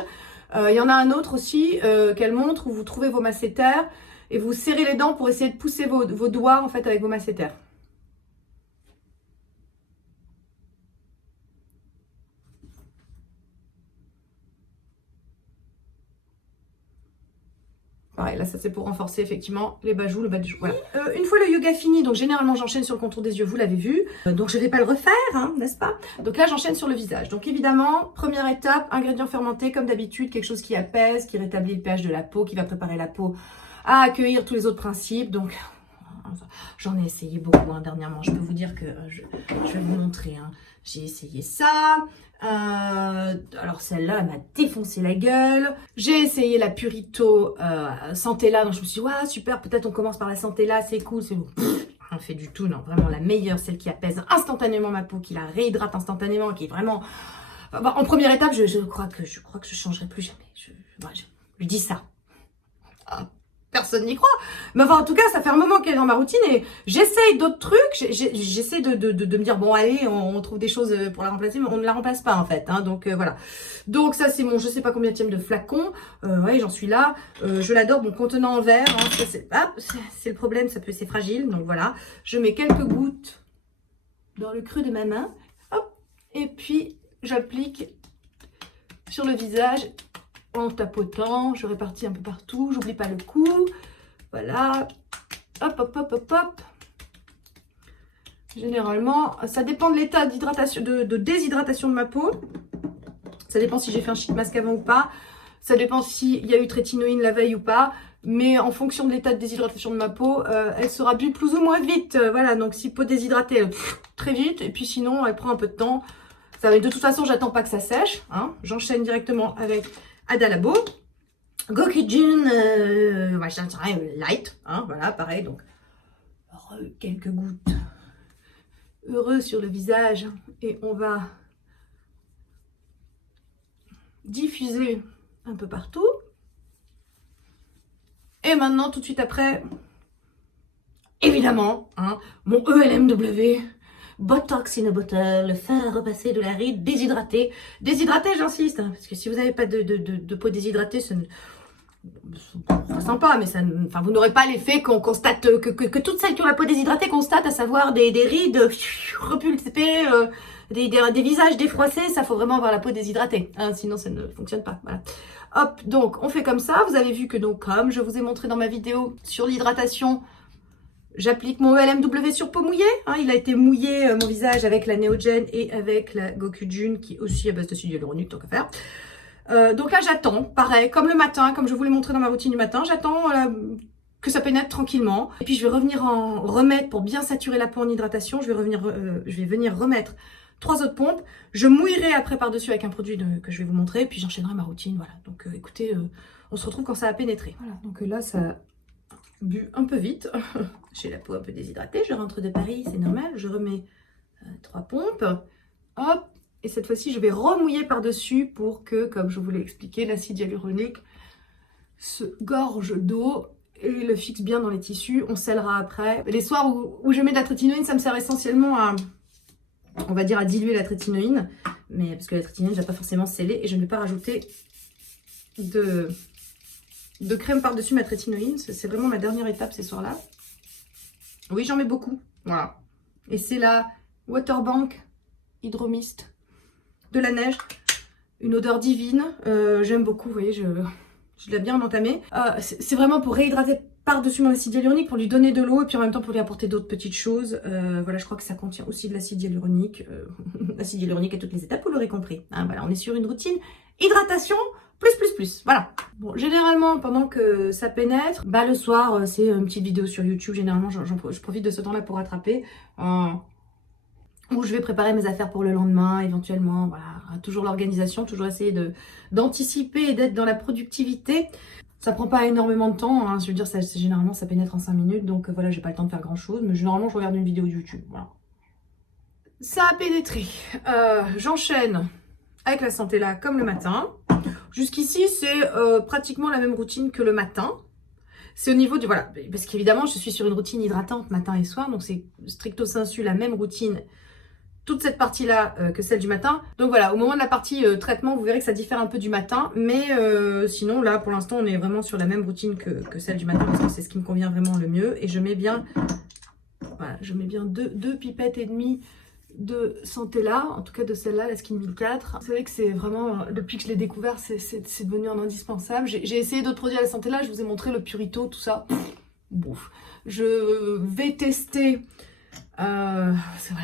Il y en a un autre aussi qu'elle montre où vous trouvez vos masséters et vous serrez les dents pour essayer de pousser vos doigts en fait avec vos masséters. Pareil, là, ça c'est pour renforcer effectivement les bas joues, le bas de joue. Voilà. Une fois le yoga fini, donc généralement j'enchaîne sur le contour des yeux, vous l'avez vu. Donc je ne vais pas le refaire, hein, n'est-ce pas? Donc là, j'enchaîne sur le visage. Donc évidemment, première étape, ingrédients fermentés comme d'habitude, quelque chose qui apaise, qui rétablit le pH de la peau, qui va préparer la peau à accueillir tous les autres principes. Donc j'en ai essayé beaucoup hein, dernièrement. Je peux vous dire que je vais vous montrer. Hein. J'ai essayé ça. Alors celle-là, elle m'a défoncé la gueule. J'ai essayé la Purito Santella, donc je me suis dit, ouais, super, peut-être on commence par la Santella, c'est cool, c'est bon. On fait du tout, non, vraiment la meilleure, celle qui apaise instantanément ma peau, qui la réhydrate instantanément, qui est vraiment... Enfin, en première étape, je crois que je changerai plus jamais. Je dis ça. Personne n'y croit. Mais enfin, en tout cas, ça fait un moment qu'elle est dans ma routine et j'essaye d'autres trucs. J'essaie de me dire, bon, allez, on trouve des choses pour la remplacer, mais on ne la remplace pas, en fait. Hein, donc, voilà. Donc, ça, c'est mon, je sais pas combien de flacon. Ouais, j'en suis là. Je l'adore. Bon, contenant en verre. Hein, c'est le problème, c'est fragile. Donc, voilà. Je mets quelques gouttes dans le creux de ma main. Hop. Et puis, j'applique sur le visage. En tapotant, je répartis un peu partout, j'oublie pas le cou, voilà, Hop, hop, hop, hop, hop. Généralement, ça dépend de l'état d'hydratation, de déshydratation de ma peau. Ça dépend si j'ai fait un sheet mask avant ou pas. Ça dépend s'il y a eu trétinoïne la veille ou pas. Mais en fonction de l'état de déshydratation de ma peau, elle sera bu plus ou moins vite. Voilà, donc si peau déshydratée, très vite. Et puis sinon, elle prend un peu de temps. De toute façon, j'attends pas que ça sèche. Hein. J'enchaîne directement avec Adalabo. Gokujin Light. Hein, voilà, pareil. Donc, quelques gouttes heureux sur le visage. Et on va diffuser un peu partout. Et maintenant, tout de suite après, évidemment, hein, mon ELMW, Botox in a bottle, le fer à repasser de la ride déshydraté. Déshydraté, j'insiste, hein, parce que si vous n'avez pas de peau déshydratée, c'est sympa, mais ça, enfin, vous n'aurez pas l'effet qu'on constate, que toutes celles qui ont la peau déshydratée constatent, à savoir des rides repulsées, des visages défroissés. Ça, faut vraiment avoir la peau déshydratée, hein, sinon ça ne fonctionne pas. Voilà. Hop, donc on fait comme ça. Vous avez vu que donc, comme je vous ai montré dans ma vidéo sur l'hydratation, j'applique mon ELMW sur peau mouillée. Hein, il a été mouillé, mon visage, avec la Neogen et avec la Gokujin, qui est aussi à base d'acide hyaluronique, tant qu'à faire. Donc là, j'attends, pareil, comme le matin, comme je vous l'ai montré dans ma routine du matin, j'attends que ça pénètre tranquillement. Et puis, je vais revenir en remettre, pour bien saturer la peau en hydratation, je vais venir remettre 3 autres pompes. Je mouillerai après par-dessus avec un produit que je vais vous montrer, puis j'enchaînerai ma routine. Voilà. Donc, écoutez, on se retrouve quand ça a pénétré. Voilà. Donc là, ça a bu un peu vite. J'ai la peau un peu déshydratée. Je rentre de Paris, c'est normal. Je remets 3 pompes. Hop. Et cette fois-ci, je vais remouiller par-dessus pour que, comme je vous l'ai expliqué, l'acide hyaluronique se gorge d'eau et le fixe bien dans les tissus. On scellera après. Les soirs où je mets de la trétinoïne, ça me sert essentiellement à, on va dire, à diluer la trétinoïne. Mais parce que la trétinoïne ne va pas forcément sceller et je ne vais pas rajouter de crème par-dessus ma trétinoïne. C'est vraiment ma dernière étape ces soirs-là. Oui, j'en mets beaucoup. Voilà. Et c'est la Waterbank Hydromist de la neige, une odeur divine, j'aime beaucoup, vous voyez, je l'ai bien entamé. C'est vraiment pour réhydrater par-dessus mon acide hyaluronique, pour lui donner de l'eau et puis en même temps pour lui apporter d'autres petites choses. Voilà, je crois que ça contient aussi de l'acide hyaluronique. L'acide hyaluronique à toutes les étapes, vous l'aurez compris. Hein, voilà, on est sur une routine hydratation plus. Voilà. Bon, généralement, pendant que ça pénètre, le soir, c'est une petite vidéo sur YouTube. Généralement, je profite de ce temps-là pour rattraper. Où je vais préparer mes affaires pour le lendemain, éventuellement, voilà, toujours l'organisation, toujours essayer d'anticiper et d'être dans la productivité. Ça prend pas énormément de temps, hein, je veux dire, généralement ça pénètre en 5 minutes, donc voilà, j'ai pas le temps de faire grand chose, mais généralement je regarde une vidéo de YouTube, voilà. Ça a pénétré, j'enchaîne avec la santé là, comme le matin. Jusqu'ici, c'est pratiquement la même routine que le matin. C'est au niveau du, voilà, parce qu'évidemment, je suis sur une routine hydratante matin et soir, donc c'est stricto sensu la même routine, toute cette partie-là que celle du matin. Donc voilà, au moment de la partie traitement, vous verrez que ça diffère un peu du matin, mais sinon, là, pour l'instant, on est vraiment sur la même routine que celle du matin, parce que c'est ce qui me convient vraiment le mieux. Et je mets bien, voilà, je mets bien deux pipettes et demie de santé là, en tout cas de celle-là, la Skin 1004. Vous savez que c'est vraiment, depuis que je l'ai découvert, c'est devenu un indispensable. J'ai essayé d'autres produits à la santé là, je vous ai montré le Purito, tout ça. Bouf. Je vais tester, voilà,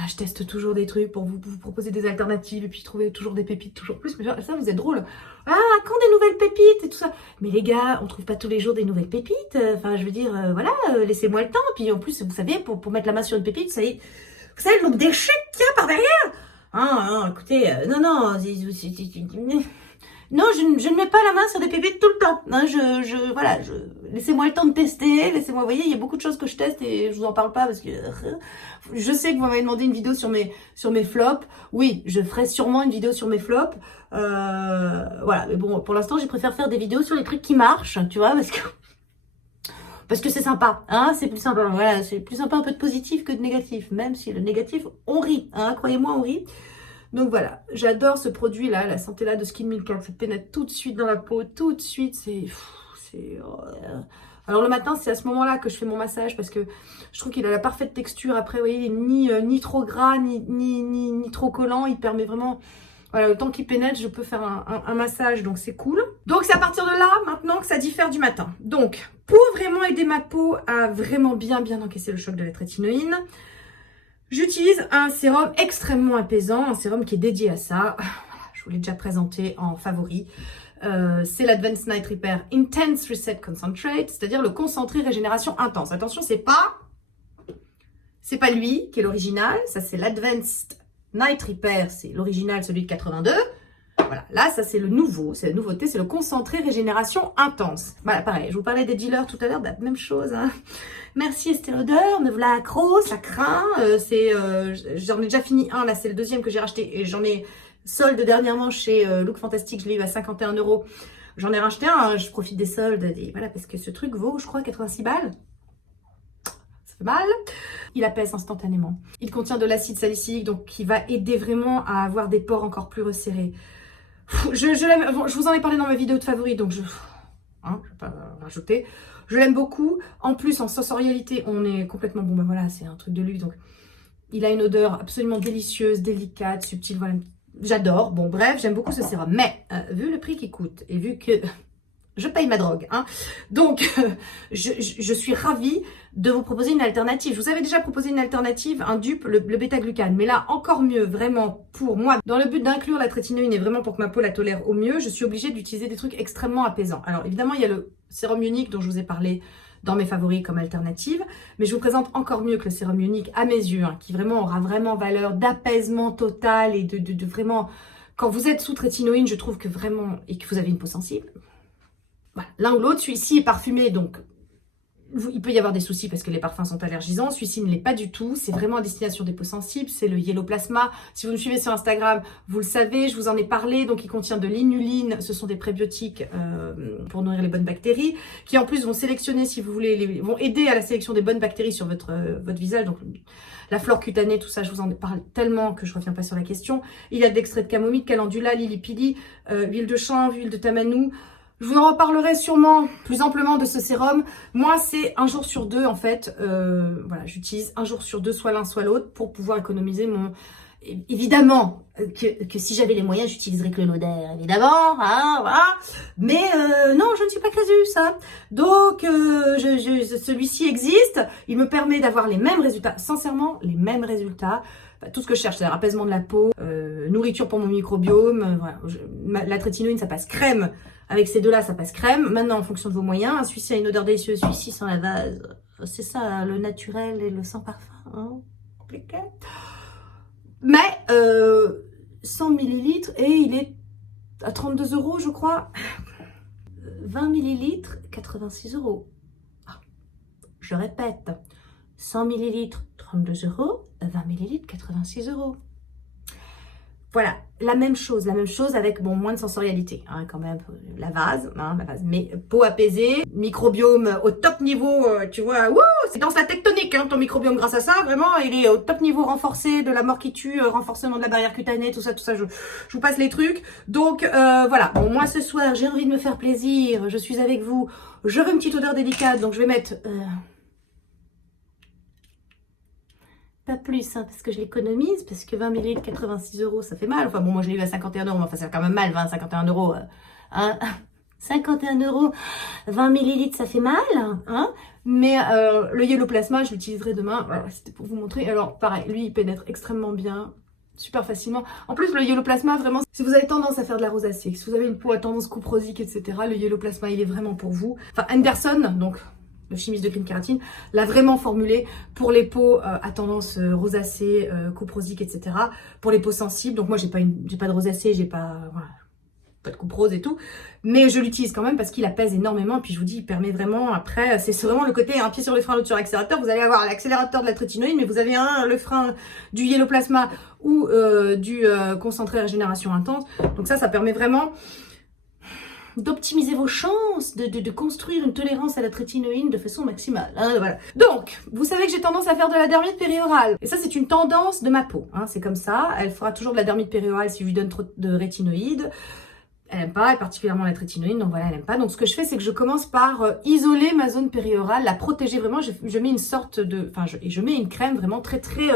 je teste toujours des trucs pour vous proposer des alternatives et puis trouver toujours des pépites, toujours plus. Mais ça, vous êtes drôle. Ah, quand des nouvelles pépites et tout ça. Mais les gars, on trouve pas tous les jours des nouvelles pépites. Enfin, je veux dire, voilà, laissez-moi le temps. Puis en plus, vous savez, pour mettre la main sur une pépite, vous savez, le nombre d'échecs qu'il y a par derrière. Écoutez, non, je ne mets pas la main sur des pépites tout le temps. Hein, voilà, laissez-moi le temps de tester. Laissez-moi, vous voyez, il y a beaucoup de choses que je teste et je vous en parle pas parce que je sais que vous m'avez demandé une vidéo sur mes flops. Oui, je ferai sûrement une vidéo sur mes flops. Voilà, mais bon, pour l'instant, je préfère faire des vidéos sur les trucs qui marchent, tu vois, parce que c'est sympa, hein, c'est plus sympa, voilà, c'est plus sympa un peu de positif que de négatif, même si le négatif, on rit, hein, croyez-moi, on rit. Donc voilà, j'adore ce produit-là, la santé là de Skin 1004, ça pénètre tout de suite dans la peau, tout de suite, Alors le matin, c'est à ce moment-là que je fais mon massage parce que je trouve qu'il a la parfaite texture. Après, vous voyez, ni trop gras, ni trop collant, il permet vraiment Voilà, le temps qu'il pénètre, je peux faire un massage, donc c'est cool. Donc c'est à partir de là, maintenant, que ça diffère du matin. Donc, pour vraiment aider ma peau à vraiment bien encaisser le choc de la trétinoïne, j'utilise un sérum extrêmement apaisant, un sérum qui est dédié à ça. Voilà, je vous l'ai déjà présenté en favori. C'est l'Advanced Night Repair Intense Reset Concentrate, c'est-à-dire le concentré régénération intense. Attention, c'est pas lui qui est l'original, ça c'est l'Advanced Night Repair, c'est l'original, celui de 82. Voilà, là ça c'est le nouveau, c'est la nouveauté, c'est le concentré régénération intense. Voilà, pareil, je vous parlais des dealers tout à l'heure, bah, même chose. Hein. Merci Estée Lauder, me voilà accro, ça craint. J'en ai déjà fini un, là c'est le deuxième que j'ai racheté et j'en ai solde dernièrement chez Look Fantastic, je l'ai eu à 51 €. J'en ai racheté un, je profite des soldes, et voilà, parce que ce truc vaut, je crois, 86 balles. Ça fait mal. Il apaise instantanément. Il contient de l'acide salicylique, donc qui va aider vraiment à avoir des pores encore plus resserrés. Je vous en ai parlé dans ma vidéo de favoris, donc je vais pas rajouter. Je l'aime beaucoup. En plus, en sensorialité, on est complètement bon. Ben voilà, c'est un truc de luxe. Donc, il a une odeur absolument délicieuse, délicate, subtile. Voilà. J'adore. Bon, bref, j'aime beaucoup ce sérum. Mais, vu le prix qu'il coûte et vu que je paye ma drogue, hein, donc je suis ravie de vous proposer une alternative. Je vous avais déjà proposé une alternative, un dupe, le bêta-glucane. Mais là, encore mieux, vraiment, pour moi, dans le but d'inclure la trétinoïne et vraiment pour que ma peau la tolère au mieux, je suis obligée d'utiliser des trucs extrêmement apaisants. Alors, évidemment, il y a le sérum unique dont je vous ai parlé dans mes favoris comme alternative, mais je vous présente encore mieux que le sérum unique à mes yeux, hein, qui vraiment aura vraiment valeur d'apaisement total et de vraiment... Quand vous êtes sous trétinoïne, je trouve que vraiment... et que vous avez une peau sensible, voilà, l'un ou l'autre, celui-ci est parfumé, donc il peut y avoir des soucis parce que les parfums sont allergisants. Celui-ci ne l'est pas du tout. C'est vraiment à destination des peaux sensibles. C'est le Yellow Plasma. Si vous me suivez sur Instagram, vous le savez, je vous en ai parlé. Donc, il contient de l'inuline. Ce sont des prébiotiques pour nourrir les bonnes bactéries qui, en plus, vont sélectionner, si vous voulez, vont aider à la sélection des bonnes bactéries sur votre visage. Donc, la flore cutanée, tout ça, je vous en parle tellement que je ne reviens pas sur la question. Il y a de l'extrait de camomille, de calendula, lili-pili, huile de chanvre, huile de tamanou. Je vous en reparlerai sûrement plus amplement de ce sérum. Moi, c'est un jour sur deux, en fait. Voilà, j'utilise un jour sur deux, soit l'un, soit l'autre, pour pouvoir économiser mon... Évidemment que si j'avais les moyens, j'utiliserais que le Lauder, évidemment. Hein, voilà. Mais non, je ne suis pas Crésus, hein. Donc, celui-ci existe. Il me permet d'avoir les mêmes résultats. Sincèrement, les mêmes résultats. Tout ce que je cherche, c'est-à-dire apaisement de la peau, nourriture pour mon microbiome. Voilà. La trétinoïne, ça passe crème. Avec ces deux-là, ça passe crème. Maintenant, en fonction de vos moyens, celui-ci a une odeur délicieuse, celui-ci sans la vase. C'est ça, le naturel et le sans parfum. Hein, compliqué. Mais 100 ml et il est à 32 €, je crois. 20 ml, 86 €. Ah, je répète, 100 ml, 32 €, 20 ml, 86 €. Voilà, la même chose avec bon, moins de sensorialité, hein, quand même, la vase, mais peau apaisée, microbiome au top niveau, tu vois, c'est dans la tectonique, hein, ton microbiome grâce à ça, vraiment, il est au top niveau renforcé, de la mort qui tue, renforcement de la barrière cutanée, tout ça, je vous passe les trucs. Donc, voilà, bon, moi ce soir, j'ai envie de me faire plaisir, je suis avec vous, je veux une petite odeur délicate, donc je vais mettre... Pas plus, hein, parce que je l'économise, parce que 20 ml, 86 €, ça fait mal. Enfin bon, moi je l'ai eu à 51 €, mais enfin ça fait quand même mal, 51 €. Hein, 51 €, 20 ml, ça fait mal. Hein, mais le Yellow Plasma, je l'utiliserai demain. Voilà, c'était pour vous montrer. Alors pareil, lui il pénètre extrêmement bien, super facilement. En plus, le Yellow Plasma, vraiment, si vous avez tendance à faire de la rosacée, si vous avez une peau à tendance cuprosique, etc., le Yellow Plasma, il est vraiment pour vous. Enfin, Anderson, donc... le chimiste de Green Kératine, l'a vraiment formulé pour les peaux à tendance rosacée, cuprosique, etc. Pour les peaux sensibles. Donc moi, j'ai pas de rosacée, j'ai pas de cuprose et tout. Mais je l'utilise quand même parce qu'il apaise énormément. Et puis je vous dis, il permet vraiment, après, c'est vraiment le côté un pied sur le frein, l'autre sur l'accélérateur. Vous allez avoir l'accélérateur de la trétinoïne, mais vous avez le frein du Yellow Plasma ou du concentré régénération intense. Donc ça permet vraiment... d'optimiser vos chances, de construire une tolérance à la trétinoïne de façon maximale. Hein, voilà. Donc, vous savez que j'ai tendance à faire de la dermite périorale. Et ça, c'est une tendance de ma peau. Hein, c'est comme ça. Elle fera toujours de la dermite périorale si je lui donne trop de rétinoïdes. Elle n'aime pas, et particulièrement la trétinoïne. Donc voilà, elle n'aime pas. Donc ce que je fais, c'est que je commence par isoler ma zone périorale, la protéger vraiment. Je mets une sorte de... Enfin, je mets une crème vraiment très, très...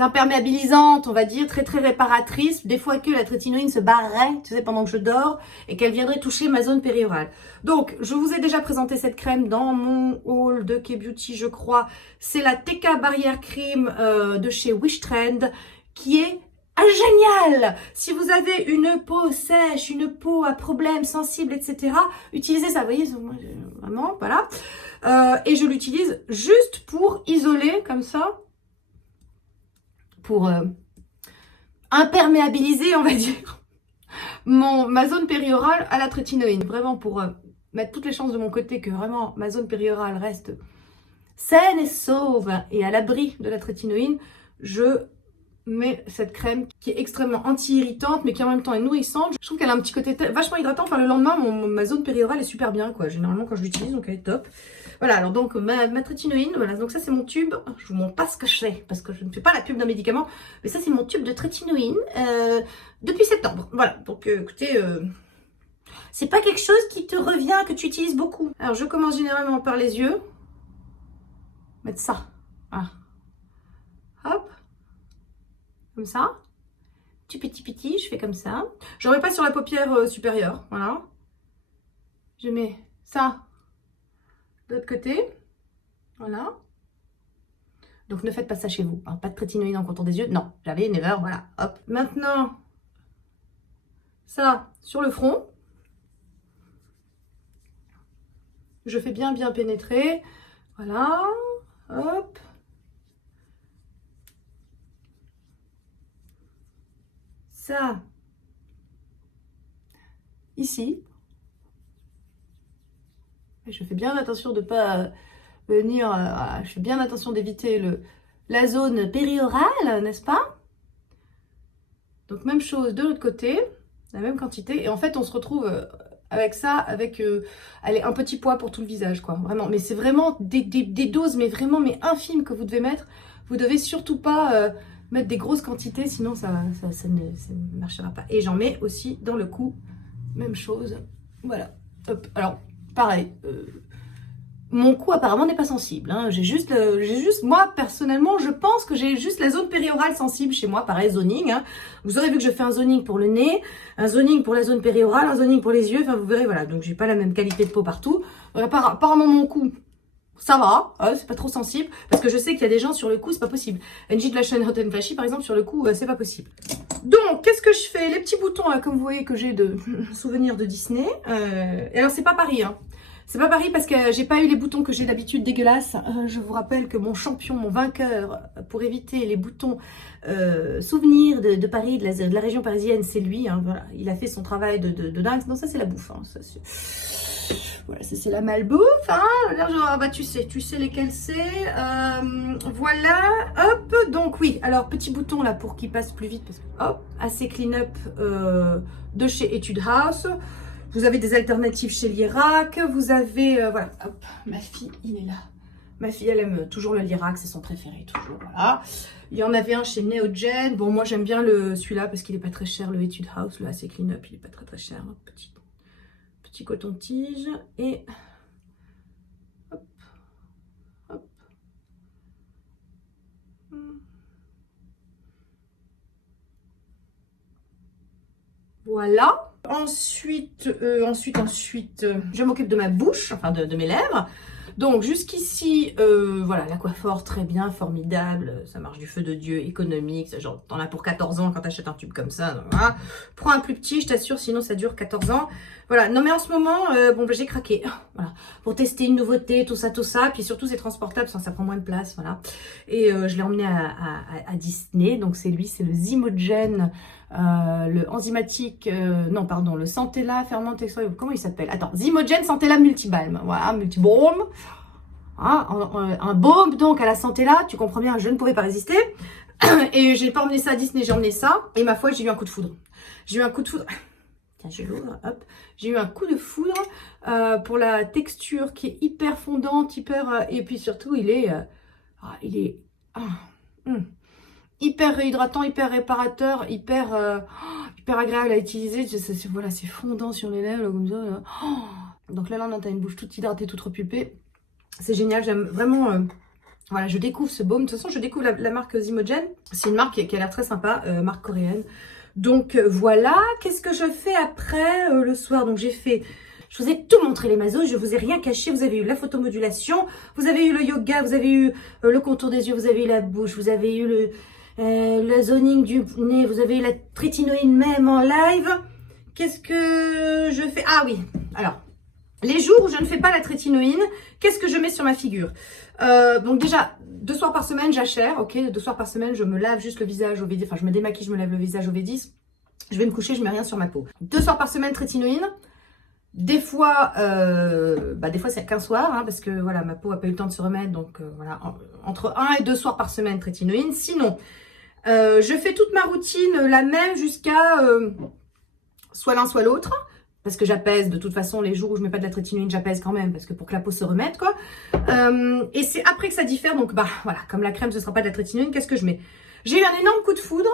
imperméabilisantes, on va dire, très très réparatrices, des fois que la trétinoïne se barrerait, tu sais, pendant que je dors, et qu'elle viendrait toucher ma zone périorale. Donc, je vous ai déjà présenté cette crème dans mon haul de K-Beauty, je crois. C'est la TK Barrière Cream de chez Wishtrend, qui est génial! Si vous avez une peau sèche, une peau à problème, sensible, etc., utilisez ça, vous voyez, vraiment, voilà. Et je l'utilise juste pour isoler, comme ça, pour imperméabiliser, on va dire, ma zone périorale à la trétinoïne. Vraiment pour mettre toutes les chances de mon côté que vraiment ma zone périorale reste saine et sauve et à l'abri de la trétinoïne, je mets cette crème qui est extrêmement anti-irritante mais qui en même temps est nourrissante. Je trouve qu'elle a un petit côté vachement hydratant. Enfin, le lendemain, ma zone périorale est super bien, quoi. Généralement, quand je l'utilise, donc elle est top. Voilà, alors donc ma trétinoïne, voilà, donc ça c'est mon tube. Je vous montre pas ce que je fais parce que je ne fais pas la pub d'un médicament, mais ça c'est mon tube de trétinoïne depuis septembre. Voilà, donc écoutez, c'est pas quelque chose qui te revient, que tu utilises beaucoup. Alors je commence généralement par les yeux. Mettre ça, voilà. Hop, comme ça. Petit, je fais comme ça. Je remets pas sur la paupière supérieure, voilà. Je mets ça de l'autre côté, voilà. Donc ne faites pas ça chez vous, hein. Pas de trétinoïne en contour des yeux, non, j'avais une erreur, voilà, hop. Maintenant, ça sur le front, je fais bien pénétrer, voilà, hop. Ça, ici. Et je fais bien attention de ne pas venir, je fais bien attention d'éviter la zone périorale, n'est-ce pas? Donc même chose de l'autre côté, la même quantité. Et en fait, on se retrouve avec ça, avec allez, un petit poids pour tout le visage, quoi. Vraiment. Mais c'est vraiment des doses, mais vraiment infimes que vous devez mettre. Vous devez surtout pas mettre des grosses quantités, sinon ça ne marchera pas. Et j'en mets aussi dans le cou, même chose. Voilà. Hop. Alors, pareil. Mon cou apparemment n'est pas sensible, hein. J'ai juste, moi personnellement, je pense que j'ai juste la zone périorale sensible chez moi, pareil, zoning, hein. Vous aurez vu que je fais un zoning pour le nez, un zoning pour la zone périorale, un zoning pour les yeux, enfin vous verrez, voilà, donc j'ai pas la même qualité de peau partout. Apparemment mon cou, ça va, hein, c'est pas trop sensible, parce que je sais qu'il y a des gens sur le cou, c'est pas possible. NJ de la chaîne Hot and Flashy, par exemple, sur le cou, c'est pas possible. Donc, qu'est-ce que je fais? Les petits boutons, là, comme vous voyez, que j'ai de souvenirs de Disney, et alors c'est pas Paris, hein. C'est pas pareil parce que j'ai pas eu les boutons que j'ai d'habitude dégueulasses. Je vous rappelle que mon champion, mon vainqueur, pour éviter les boutons souvenirs de Paris, de la région parisienne, c'est lui. Hein, voilà. Il a fait son travail de dingue. Non, ça c'est la bouffe. Hein, ça, voilà, ça c'est la malbouffe. Hein. Là, genre, bah, tu sais lesquels c'est. Voilà, hop. Donc oui, alors petit bouton là pour qu'il passe plus vite. Parce que, hop, assez clean up de chez Etude House. Vous avez des alternatives chez Lirac, vous avez, voilà, hop, ma fille, il est là. Ma fille, elle aime toujours le Lirac, c'est son préféré, toujours, voilà. Il y en avait un chez Neogen, bon, moi j'aime bien celui-là parce qu'il n'est pas très cher, le Etude House, le AC Clean Up, il n'est pas très cher, hein. Petit coton-tige, et hop, hop. Voilà. Ensuite, je m'occupe de ma bouche, enfin de mes lèvres. Donc jusqu'ici, voilà, l'aquaphor très bien, formidable, ça marche du feu de Dieu, économique, ça, genre t'en as pour 14 ans quand t'achètes un tube comme ça. Donc, voilà. Prends un plus petit, je t'assure, sinon ça dure 14 ans. Voilà, non mais en ce moment, bon, j'ai craqué, voilà, pour tester une nouveauté, tout ça, puis surtout c'est transportable, ça prend moins de place, voilà. Et je l'ai emmené à Disney, donc c'est lui, c'est le Zymogen, le enzymatique, non pardon, le Centella fermenté, comment il s'appelle? Attends, Zymogen Centella Multibalm, voilà, Multibaume, hein, un baume donc à la Centella, tu comprends bien, je ne pouvais pas résister, et j'ai pas emmené ça à Disney, j'ai emmené ça, et ma foi j'ai eu un coup de foudre, tiens je l'ouvre, hop, j'ai eu un coup de foudre pour la texture qui est hyper fondante, et puis surtout il est hyper réhydratant, hyper réparateur, hyper agréable à utiliser. Voilà, c'est fondant sur les lèvres, comme ça. Donc là, tu as une bouche toute hydratée, toute repulpée. C'est génial, j'aime vraiment Voilà, je découvre ce baume. De toute façon, je découvre la marque Zimogen. C'est une marque qui a l'air très sympa, marque coréenne. Donc voilà, qu'est-ce que je fais après le soir? Donc j'ai fait... Je vous ai tout montré les masos, je vous ai rien caché. Vous avez eu la photomodulation, vous avez eu le yoga, vous avez eu le contour des yeux, vous avez eu la bouche, vous avez eu le zoning du nez, vous avez eu la trétinoïne même en live. Qu'est-ce que je fais? Ah oui, alors, les jours où je ne fais pas la trétinoïne, qu'est-ce que je mets sur ma figure? Donc déjà, 2 soirs par semaine, j'achère, ok? 2 soirs par semaine, je me lave juste le visage au V10, enfin je me démaquille, je me lave le visage au V10. Je vais me coucher, je mets rien sur ma peau. 2 soirs par semaine, trétinoïne. Des fois c'est qu'un soir, hein, parce que voilà, ma peau n'a pas eu le temps de se remettre, donc voilà, entre 1 et 2 soirs par semaine, trétinoïne. Sinon, je fais toute ma routine la même jusqu'à soit l'un soit l'autre, parce que j'apaise de toute façon les jours où je mets pas de la trétinoïne, j'apaise quand même, parce que pour que la peau se remette, quoi. Et c'est après que ça diffère, donc bah voilà, comme la crème ce sera pas de la trétinoïne, qu'est-ce que je mets? J'ai eu un énorme coup de foudre,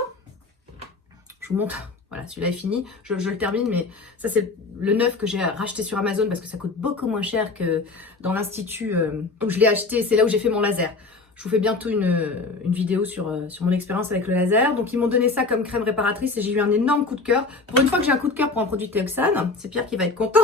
je vous montre. Voilà, celui-là est fini, je le termine, mais ça c'est le neuf que j'ai racheté sur Amazon parce que ça coûte beaucoup moins cher que dans l'institut où je l'ai acheté, c'est là où j'ai fait mon laser. Je vous fais bientôt une vidéo sur mon expérience avec le laser. Donc ils m'ont donné ça comme crème réparatrice et j'ai eu un énorme coup de cœur. Pour une fois que j'ai un coup de cœur pour un produit Teoxane, c'est Pierre qui va être content.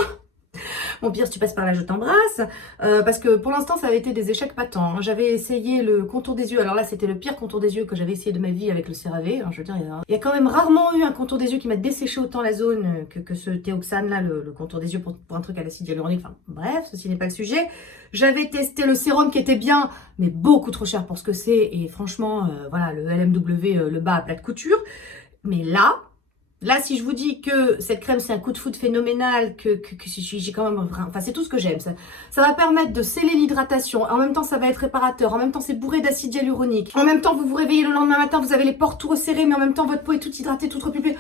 Bon, Pierre, si tu passes par là, je t'embrasse. Parce que pour l'instant, ça avait été des échecs patents. Hein. J'avais essayé le contour des yeux. Alors là, c'était le pire contour des yeux que j'avais essayé de ma vie avec le CeraVe. Alors, je veux dire, il y a quand même rarement eu un contour des yeux qui m'a desséché autant la zone que ce Teoxane là, le contour des yeux pour un truc à l'acide hyaluronique. Enfin, bref, ceci n'est pas le sujet. J'avais testé le sérum qui était bien, mais beaucoup trop cher pour ce que c'est. Et franchement, voilà, le LMW, le bas à plat de couture. Mais là, si je vous dis que cette crème, c'est un coup de foudre phénoménal, que j'ai quand même... Enfin, c'est tout ce que j'aime. Ça va permettre de sceller l'hydratation. En même temps, ça va être réparateur. En même temps, c'est bourré d'acide hyaluronique. En même temps, vous vous réveillez le lendemain matin, vous avez les pores tout resserrés, mais en même temps, votre peau est toute hydratée, toute repupée.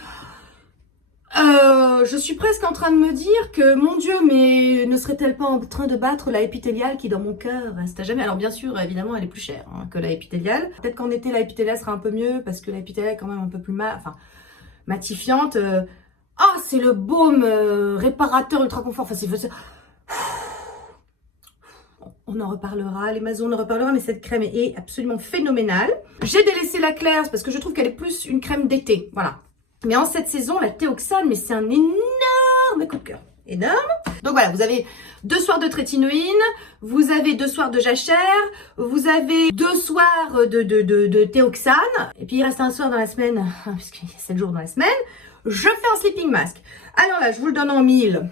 Je suis presque en train de me dire que, mon Dieu, mais ne serait-elle pas en train de battre la épithéliale qui, dans mon cœur, reste à jamais? Alors, bien sûr, évidemment, elle est plus chère hein, que la épithéliale. Peut-être qu'en été, la épithéliale sera un peu mieux, parce que la épithéliale est quand même un peu plus matifiante. Ah, c'est le baume réparateur ultra confort. Enfin, on en reparlera, les masos, on en reparlera, mais cette crème est absolument phénoménale. J'ai délaissé la Claire's parce que je trouve qu'elle est plus une crème d'été, voilà. Mais en cette saison, la Teoxane, mais c'est un énorme coup de cœur. Énorme. Donc voilà, vous avez 2 soirs de trétinoïne, vous avez 2 soirs de jachère, vous avez 2 soirs de Teoxane, et puis il reste un soir dans la semaine, puisqu'il y a 7 jours dans la semaine, je fais un sleeping mask. Alors là, je vous le donne en 1000,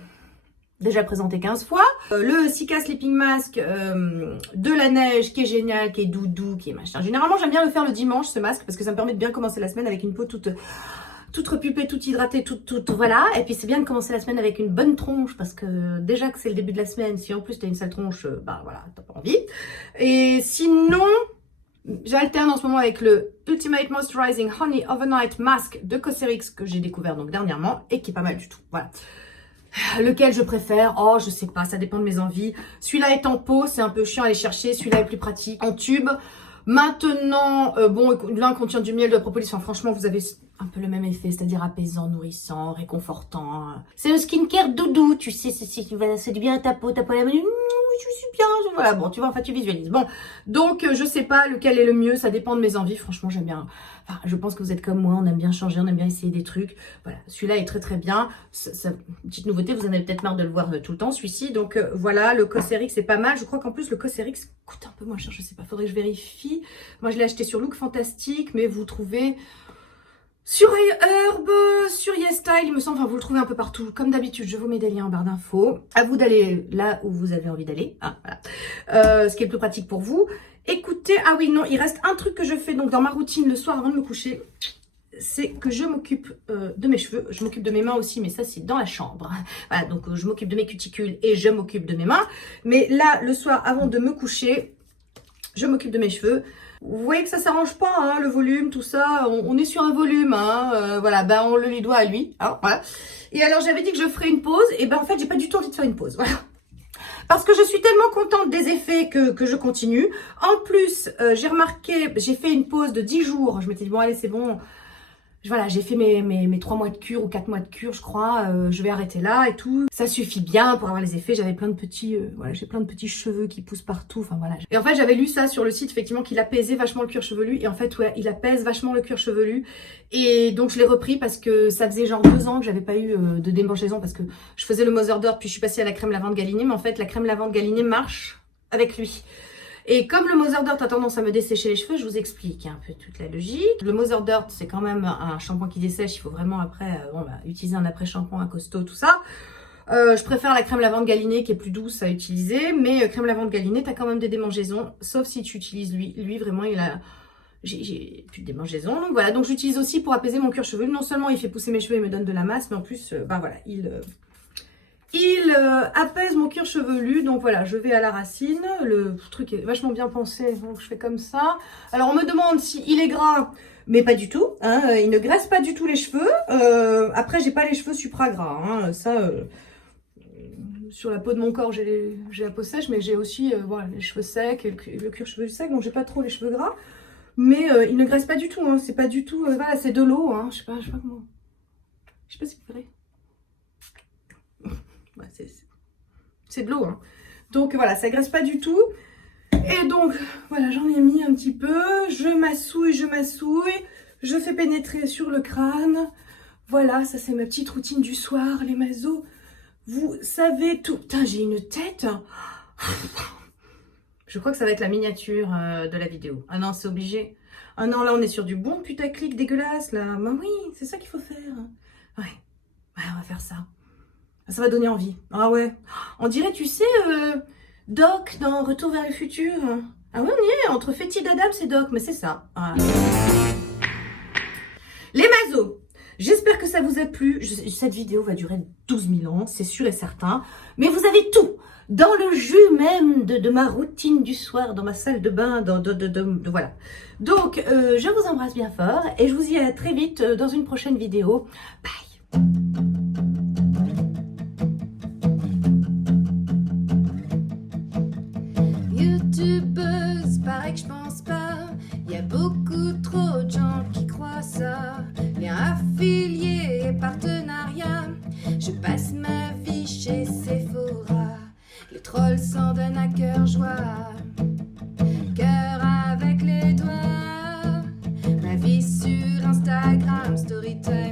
déjà présenté 15 fois. Le Sika Sleeping Mask de la neige, qui est génial, qui est doudou, qui est machin. Généralement, j'aime bien le faire le dimanche, ce masque, parce que ça me permet de bien commencer la semaine avec une peau toute repupée, toute hydratée, toute voilà. Et puis c'est bien de commencer la semaine avec une bonne tronche parce que déjà que c'est le début de la semaine, si en plus t'as une sale tronche, bah voilà, t'as pas envie. Et sinon, j'alterne en ce moment avec le Ultimate Moisturizing Honey Overnight Mask de Cosrx que j'ai découvert donc dernièrement et qui est pas mal du tout. Voilà. Lequel je préfère? Oh, je sais pas, ça dépend de mes envies. Celui-là est en pot, c'est un peu chiant à aller chercher. Celui-là est plus pratique en tube. Maintenant, bon, l'un contient du miel de propolis. Enfin, franchement, vous avez un peu le même effet, c'est-à-dire apaisant, nourrissant, réconfortant. C'est le skincare doudou, tu sais, c'est du bien à ta peau la main. Je suis bien, voilà, bon, tu vois, enfin, tu visualises. Bon, donc, je sais pas lequel est le mieux, ça dépend de mes envies. Franchement, j'aime bien. Enfin, je pense que vous êtes comme moi, on aime bien changer, on aime bien essayer des trucs. Voilà, celui-là est très très bien. Petite nouveauté, vous en avez peut-être marre de le voir tout le temps, celui-ci. Donc, voilà, le Cosrx, c'est pas mal. Je crois qu'en plus, le Cosrx coûte un peu moins cher, je sais pas, faudrait que je vérifie. Moi, je l'ai acheté sur Look Fantastique, mais vous trouvez sur Herb, sur YesStyle, il me semble, enfin vous le trouvez un peu partout. Comme d'habitude, je vous mets des liens en barre d'infos. À vous d'aller là où vous avez envie d'aller. Hein, voilà. Ce qui est plus pratique pour vous. Écoutez, ah oui, non, il reste un truc que je fais donc dans ma routine le soir avant de me coucher. C'est que je m'occupe de mes cheveux. Je m'occupe de mes mains aussi, mais ça c'est dans la chambre. Voilà, donc je m'occupe de mes cuticules et je m'occupe de mes mains. Mais là, le soir avant de me coucher, je m'occupe de mes cheveux. Vous voyez que ça s'arrange pas, hein, le volume, tout ça. On est sur un volume, hein, voilà, ben on le lui doit à lui, hein, voilà. Et alors j'avais dit que je ferais une pause, et ben en fait j'ai pas du tout envie de faire une pause, voilà. Parce que je suis tellement contente des effets que je continue. En plus, j'ai remarqué, j'ai fait une pause de 10 jours. Je m'étais dit bon allez c'est bon. Voilà, j'ai fait mes 3 mois de cure ou 4 mois de cure, je crois. Je vais arrêter là et tout. Ça suffit bien pour avoir les effets. J'avais plein de petits, voilà, j'ai plein de petits cheveux qui poussent partout. Enfin voilà. Et en fait, j'avais lu ça sur le site, effectivement, qu'il apaisait vachement le cuir chevelu. Et en fait, ouais, il apaise vachement le cuir chevelu. Et donc, je l'ai repris parce que ça faisait genre 2 ans que j'avais pas eu de démangeaison parce que je faisais le Mother Dirt, puis je suis passée à la crème lavande Galinée. Mais en fait, la crème lavande Galinée marche avec lui. Et comme le Mother Dirt a tendance à me dessécher les cheveux, je vous explique un peu toute la logique. Le Mother Dirt, c'est quand même un shampoing qui dessèche. Il faut vraiment après utiliser un après-shampoing costaud, tout ça. Je préfère la crème lavande Galinée qui est plus douce à utiliser. Mais crème lavande Galinée, t'as quand même des démangeaisons. Sauf si tu utilises lui. Lui, vraiment, il a... J'ai plus de démangeaisons. Donc voilà, donc j'utilise aussi pour apaiser mon cuir chevelu. Non seulement il fait pousser mes cheveux et me donne de la masse, mais en plus, voilà, il apaise mon cuir chevelu, donc voilà, je vais à la racine. Le truc est vachement bien pensé, donc je fais comme ça. Alors on me demande s'il est gras, mais pas du tout. Hein, il ne graisse pas du tout les cheveux. Après, j'ai pas les cheveux supra gras. Hein, ça, sur la peau de mon corps, j'ai la peau sèche, mais j'ai aussi voilà, les cheveux secs et le cuir chevelu sec, donc j'ai pas trop les cheveux gras. Mais il ne graisse pas du tout. Hein, c'est pas du tout. Voilà, c'est de l'eau. Hein, je sais pas comment. Je sais pas si vous verrez. Ouais, c'est de l'eau, hein. Donc voilà, ça graisse pas du tout. Et donc voilà, j'en ai mis un petit peu. Je massouille, je fais pénétrer sur le crâne. Voilà, ça c'est ma petite routine du soir, les masos. Vous savez tout. Putain, j'ai une tête. Je crois que ça va être la miniature de la vidéo. Ah non, c'est obligé. Ah non, là on est sur du bon putaclic dégueulasse là. Bah oui, c'est ça qu'il faut faire. Ouais, on va faire ça. Ça va donner envie. Ah ouais. On dirait, tu sais, Doc dans Retour vers le futur. Ah ouais, on y est, entre Fétide Adams et Doc, mais c'est ça. Voilà. Les masos, j'espère que ça vous a plu. Cette vidéo va durer 12 000 ans, c'est sûr et certain. Mais vous avez tout dans le jus même de ma routine du soir, dans ma salle de bain, voilà. Donc, je vous embrasse bien fort et je vous dis à très vite dans une prochaine vidéo. Bye. YouTubeuse, pareil que je pense pas. Y a beaucoup trop de gens qui croient ça. Liens affiliés et partenariats. Je passe ma vie chez Sephora. Les trolls s'en donnent à cœur joie. Cœur avec les doigts. Ma vie sur Instagram, Storytime.